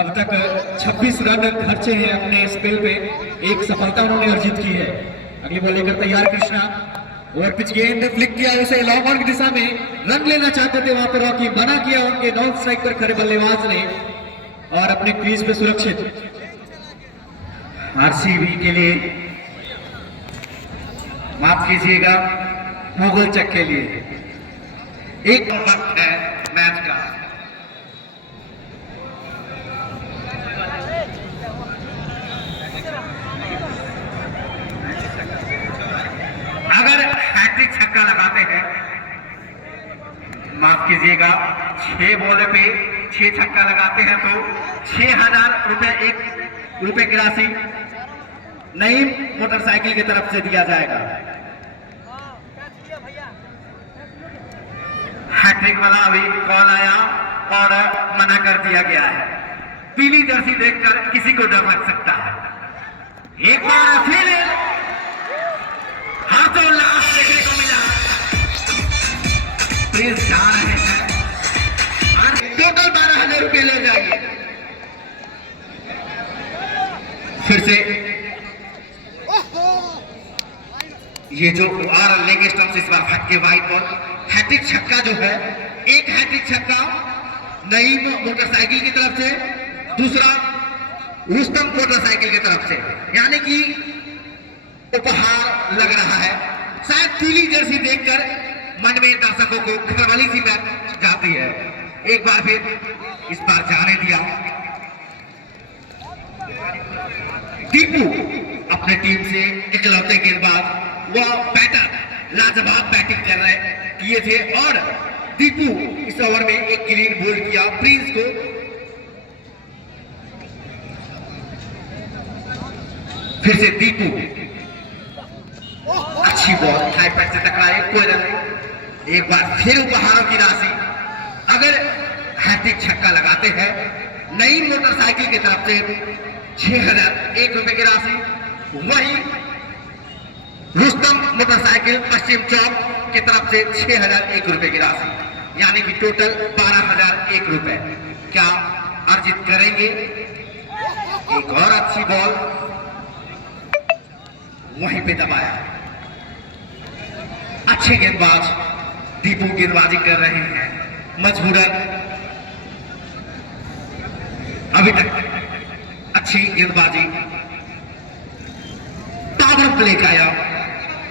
अब तक 26 रन खर्चे हैं अपने स्पेल पे, एक सफलता उन्होंने अर्जित की है। अगली बॉल लेकर तैयार कृष्णा, ओवर पिच गेंद फ्लिक किया उसे लॉन्ग ऑन की दिशा में, रन लेना चाहते थे वहां पर रॉकी, मना किया उनके नॉन स्ट्राइक पर खड़े बल्लेबाज ने और अपने क्रीज पे सुरक्षित। आरसीबी के लिए माफ कीजिएगा, मुगल चक के लिए एक वक्त है मैच का। अगर हैट्रिक छक्का लगाते हैं, माफ कीजिएगा, 6 बॉल पे 6 छक्का लगाते हैं तो 6,000 रुपए की राशि नईम मोटरसाइकिल की तरफ से दिया जाएगा। हैट्रिक वाला अभी कॉल आया और मना कर दिया गया है। पीली जर्सी देखकर किसी को डर लग सकता है। एक बार फिर हर्षोल्लास देखने को मिला, प्रिंस जा रहे हैं और टोटल 12,000 रुपए ले जाएंगे। फिर से ये जो लेग स्टंप से इस बार हट के वाइड बॉल, हैट्रिक छक्का जो है, एक हैट्रिक छक्का नईम मोटरसाइकिल की तरफ से, दूसरा रुस्तम मोटरसाइकिल की तरफ से, यानी कि उपहार लग रहा है। शायद पीली जर्सी देखकर मन में दर्शकों को खलबली सी बैठ जाती है। एक बार फिर इस बार जाने दिया। टीपू अपने टीम से इकलौते गेंदबाज, वह बैटर लाजवाब बैटिंग कर रहे किए थे और दीपू इस ओवर में एक क्लीन बोल्ड किया प्रिंस को। फिर से दीपू, अच्छी बॉल हाई पैड से टकराए, कोई रन नहीं। एक बार फिर उपहारों की राशि, अगर हैट्रिक छक्का लगाते हैं नईम मोटरसाइकिल की तरफ से 6,001 रुपए की राशि, वही रुस्तम मोटरसाइकिल पश्चिम चौक की तरफ से 6,001 रुपए की राशि, यानी कि टोटल 12,001 रुपए क्या अर्जित करेंगे। एक और अच्छी बॉल वहीं पे दबाया, अच्छे गेंदबाज दीपू गेंदबाजी कर रहे हैं, मजबूरन अभी तक अच्छी गेंदबाजी। पावर प्ले का या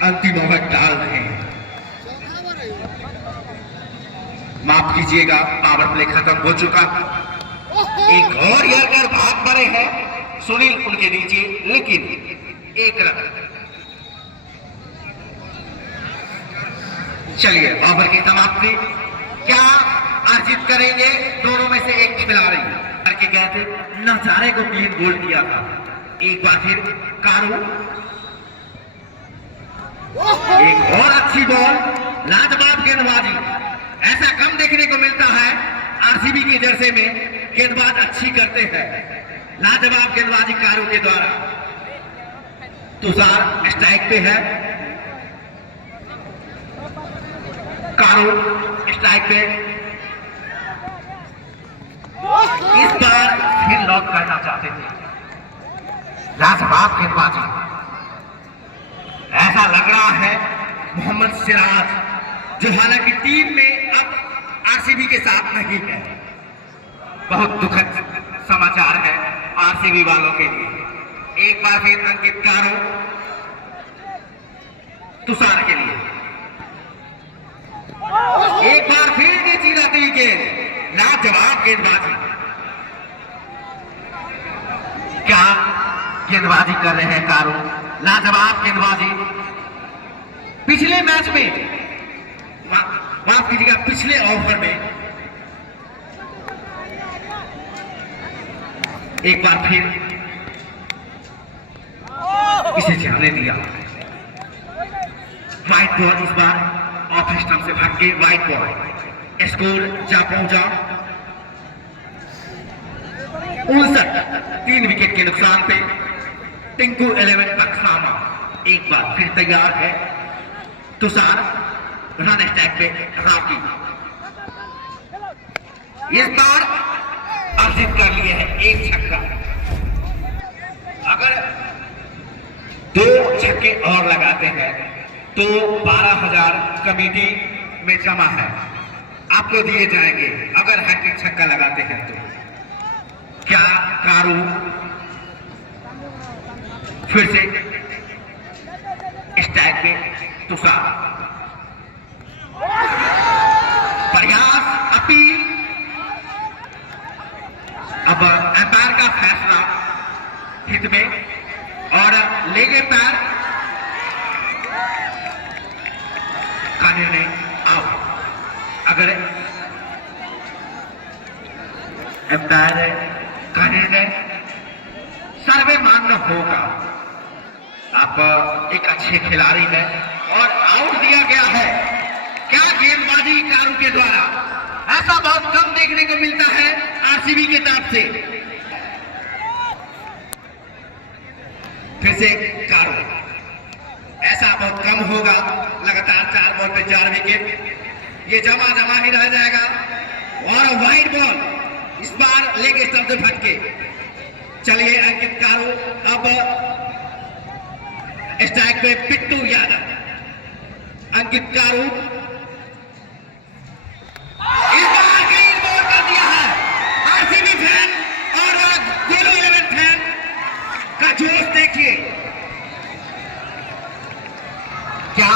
अंतिम ओवर डाल रहे हैं। माफ कीजिएगा, पावर प्ले खत्म हो चुका। एक और यॉर्कर भाग पड़े हैं सुनील उनके नीचे, लेकिन एक रन। चलिए ओवर की समाप्ति। क्या अर्जित करेंगे दोनों में से एक खिलाड़ी? करके गए थे, नजारे को क्लीन गोल किया था। एक बार फिर कारू, एक और अच्छी बॉल, लाजवाब गेंदबाजी। ऐसा कम देखने को मिलता है आरसीबी के जर्सी में, गेंदबाज अच्छी करते हैं। लाजवाब गेंदबाजी कारू के द्वारा। तुषार स्ट्राइक पे है, कारू स्ट्राइक पे। इस बार फिर लॉक करना चाहते थे। लाजवाब गेंदबाजी। ऐसा लग रहा है मोहम्मद सिराज, जो हालांकि टीम में अब आरसीबी के साथ नहीं है। बहुत दुखद समाचार है आरसीबी वालों के लिए। एक बार फिर अंकित कारो तुषार के लिए, एक बार फिर नीची रहती गेंद, लाजवाब गेंदबाजी। क्या गेंदबाजी कर रहे हैं कारो, लाजवाब गेंदबाजी। पिछले मैच में, माफ कीजिएगा, पिछले ओवर में एक बार फिर इसे जाने दिया। वाइट बॉल, इस बार ऑफ स्टंप से भाग के वाइट बॉल। स्कोर जा पहुंचा 59, 3 विकेट के नुकसान पे टिंकू 11 पक्सामा एक बार फिर तैयार है। तुषार रन स्टैक पे राकी इस बार अर्जित कर लिए हैं एक छक्का। अगर 2 छक्के और लगाते हैं तो 12,000 कमेटी में जमा है, आपको दिए जाएंगे अगर हैट्रिक छक्का लगाते हैं तो। क्या कारू फिर से स्ट्राइक पे? तुषार प्रयास, अपील। अब अंपायर का फैसला हित में और लेगे पैर का निर्णय आउट। अगर अंपायर का निर्णय सर्वे मान्य होगा, आप एक अच्छे खिलाड़ी हैं और आउट दिया गया है। क्या गेंदबाजी कारू के द्वारा, ऐसा बहुत कम देखने को मिलता है आरसीबी के तरफ से। फिर से कारू, ऐसा बहुत कम होगा। लगातार 4 बॉल पे 4 विकेट, ये जमा ही रह जाएगा। और वाइड बॉल, इस बार लेग स्टंप से फटके। चलिए अंकित कारू अब स्ट्राइक पे पिट्टू यादव। अंकित कारू इस बार ग्रीन बॉल कर दिया है। आरसीबी फैन और गोलो 11 फैन का जोश देखिए, क्या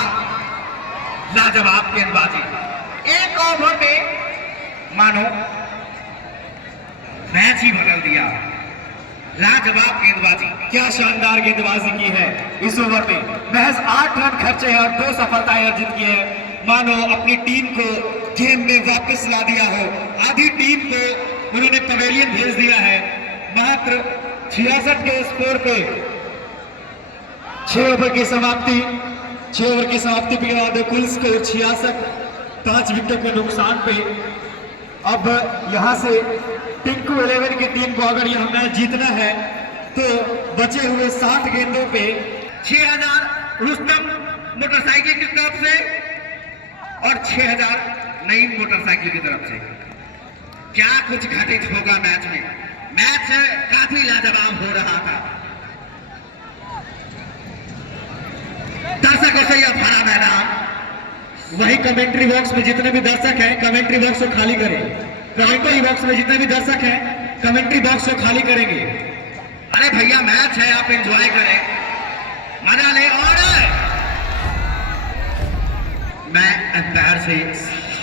लाजवाब गेंदबाजी। एक ओवर में मानो मैच ही बदल दिया। लाजवाब गेंदबाजी, क्या शानदार गेंदबाजी की है इस ओवर में। महज 8 रन खर्चे हैं और 2 सफलताएं अर्जित की है। मानो अपनी टीम को गेम में वापस ला दिया हो। आधी टीम को उन्होंने पवेलियन भेज दिया है। मात्र 66 के स्कोर पे 6 ओवर की समाप्ति, 6 ओवर की समाप्ति के बाद कुल स्कोर 66, 5 विकेट के नुकसान पे। अब यहां से टिंकू 11 की टीम को अगर यह मैच जीतना है तो बचे हुए 7 गेंदों पे 6000 रुस्तम मोटरसाइकिल की तरफ से और 6000 नई मोटरसाइकिल की तरफ से। क्या कुछ घटित होगा मैच में? मैच काफी लाजवाब हो रहा था। दर्शकों से यह भरा मैदान वही कमेंट्री बॉक्स में जितने भी दर्शक हैं कमेंट्री बॉक्स को खाली करें। कमेंट्री बॉक्स में जितने भी दर्शक हैं कमेंट्री बॉक्स को खाली करेंगे। अरे भैया मैच है, आप एंजॉय करें, मजा ले। और मैं अंपायर से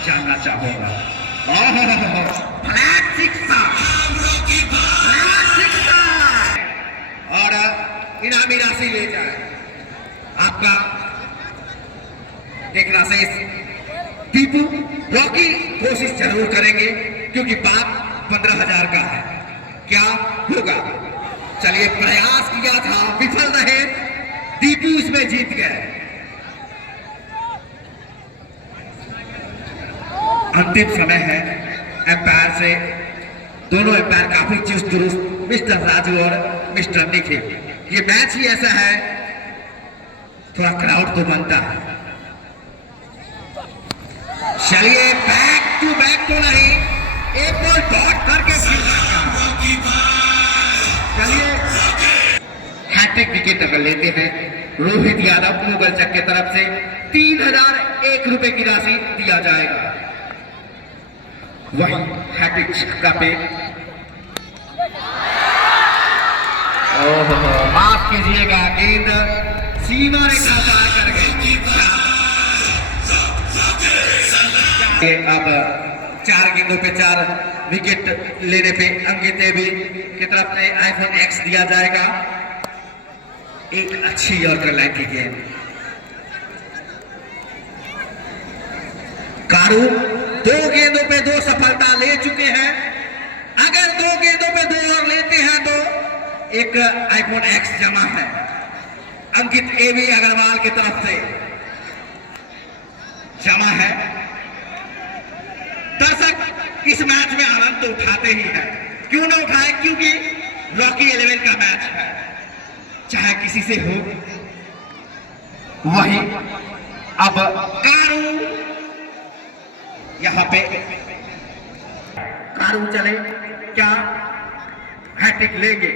जानना चाहूंगा, फ्लैट सिक्सर और इनामी राशि ले जाए आपका देखना से दीपू रॉकी कोशिश जरूर करेंगे क्योंकि बात 15,000 का है, क्या होगा? चलिए, प्रयास किया था, विफल रहे, दीपू इसमें जीत गए। अंतिम समय है, एम्पायर से दोनों एम्पायर काफी चुस्त दुरुस्त, मिस्टर राजू और मिस्टर निखिल। ये मैच ही ऐसा है, थोड़ा क्राउड तो बनता है। चलिए, बैक टू बैक तो नहीं, एक बॉल डॉट करके चलिए हैट्रिक विकेट अगर लेते हैं रोहित यादव मुगल चक की तरफ से 3,001 रुपए की राशि दिया जाएगा। वही हैट्रिक छक्का पे, ओहो माफ कीजिएगा, गेंद सीमा रेखा पार कर गई। अब 4 गेंदों पे 4 विकेट लेने पे अंकित देवी की तरफ से iPhone X दिया जाएगा। एक अच्छी यॉर्कर लाइन की गेंद, कारू 2 गेंदों पे 2 सफलता ले चुके हैं। अगर 2 गेंदों पे 2 और लेते हैं तो एक iPhone X जमा है अंकित एवी अग्रवाल की तरफ से, जमा है। दर्शक इस मैच में आनंद तो उठाते ही हैं, क्यों ना उठाए, क्योंकि रॉकी 11 का मैच है, चाहे किसी से हो। वही अब कारू यहां पे, कारू चले, क्या हैट्रिक लेंगे?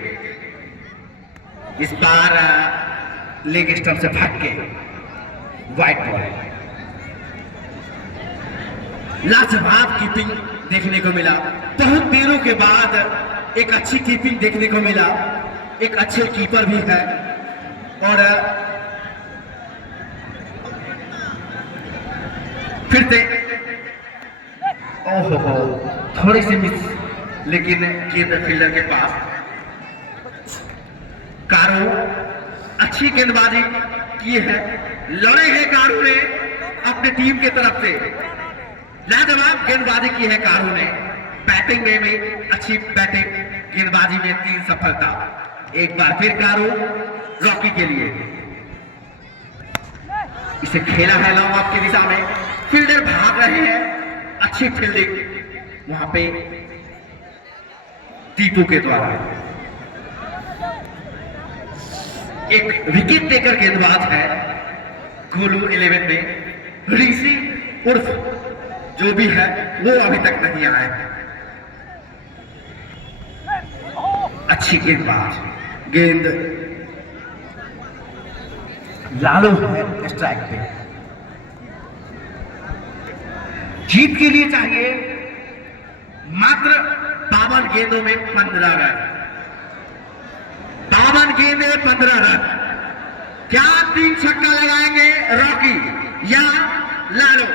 इस बार लेग स्टंप से भाग के वाइट बॉल। लाजवाब कीपिंग देखने को मिला, बहुत देरों के बाद एक अच्छी कीपिंग देखने को मिला, एक अच्छे कीपर भी है। और फिर से ओहो थोड़ी सी मिस, लेकिन गेंद फील्डर के पास। कारू अच्छी गेंदबाजी की है, लड़े हैं कारू ने अपने टीम की तरफ से, लाजवाब गेंदबाजी की है कारू ने। बैटिंग में भी अच्छी बैटिंग, गेंदबाजी में 3 सफलता। एक बार फिर कारू रॉकी के लिए, इसे खेला है लॉन्ग ऑफ की दिशा में, फील्डर भाग रहे हैं, अच्छी फील्डिंग वहां पे दीपू के द्वारा। एक विकेट टेकर गेंदबाज है गोलू 11 में, ऋषि उर्फ जो भी है वो अभी तक नहीं आए। अच्छी गेंदबाज, गेंद लालू है स्ट्राइक पे। जीत के लिए चाहिए मात्र 52 गेंदों में 15 रन। 52 गेंद में 15 रन। क्या 3 छक्का लगाएंगे रॉकी या लालू?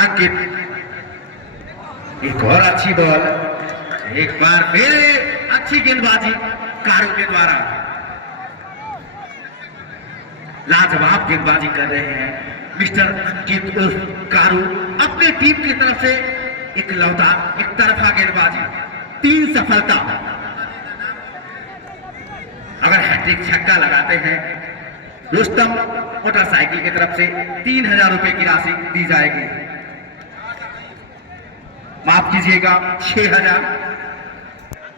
अंकित, एक और अच्छी बॉल, एक बार फिर अच्छी गेंदबाजी कारू के द्वारा। लाजवाब गेंदबाजी कर रहे हैं मिस्टर अंकित उर्फ कारू, अपने टीम की तरफ से एक लौटा एक तरफा गेंदबाजी, 3 सफलता। अगर हैट्रिक छक्का लगाते हैं रुस्तम मोटरसाइकिल की तरफ से 3,000 रुपए की राशि दी जाएगी। माफ कीजिएगा 6,000,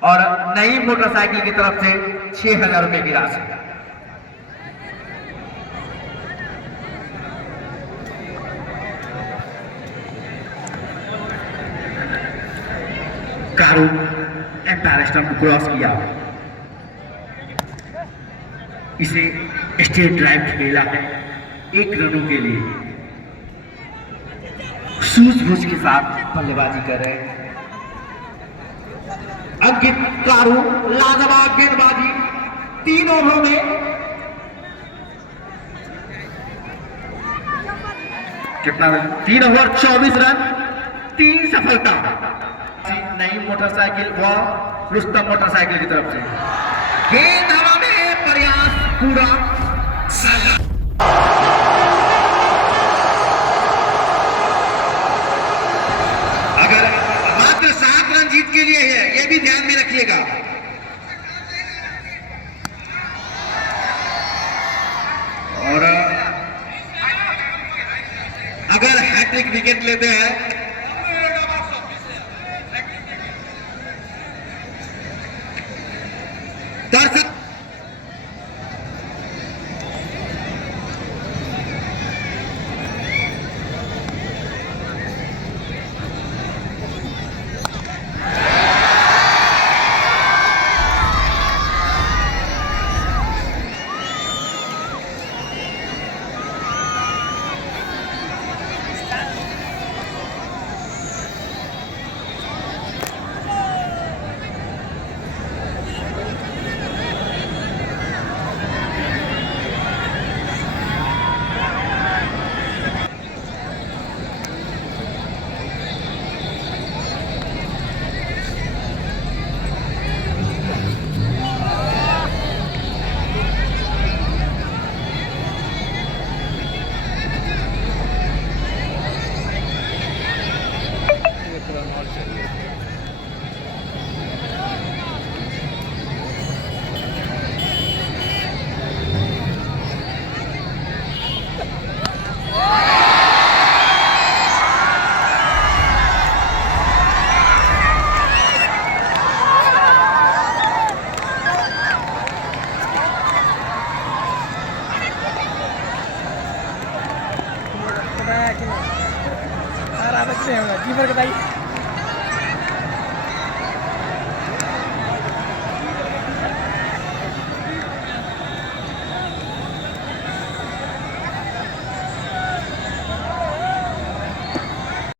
और नई मोटरसाइकिल की तरफ से 6,000 रुपए की राशि। कारू एम्पायर स्टंप को क्रॉस किया, इसे स्ट्रेट ड्राइव खेला है 1 रनों के लिए। सूझबूझ के साथ बल्लेबाजी कर रहे हैं अंकित कारू। लाजवाब गेंदबाजी 3 ओवरों में कितना 3 ओवर 24 रन 3 सफलता। नई मोटरसाइकिल व रुस्तम मोटरसाइकिल की तरफ से गेंद हवा में, प्रयास पूरा। अगर मात्र 7 रन जीत के लिए है, यह भी ध्यान में रखिएगा। और अगर हैट्रिक विकेट लेते हैं दर्शक जीवर बताइए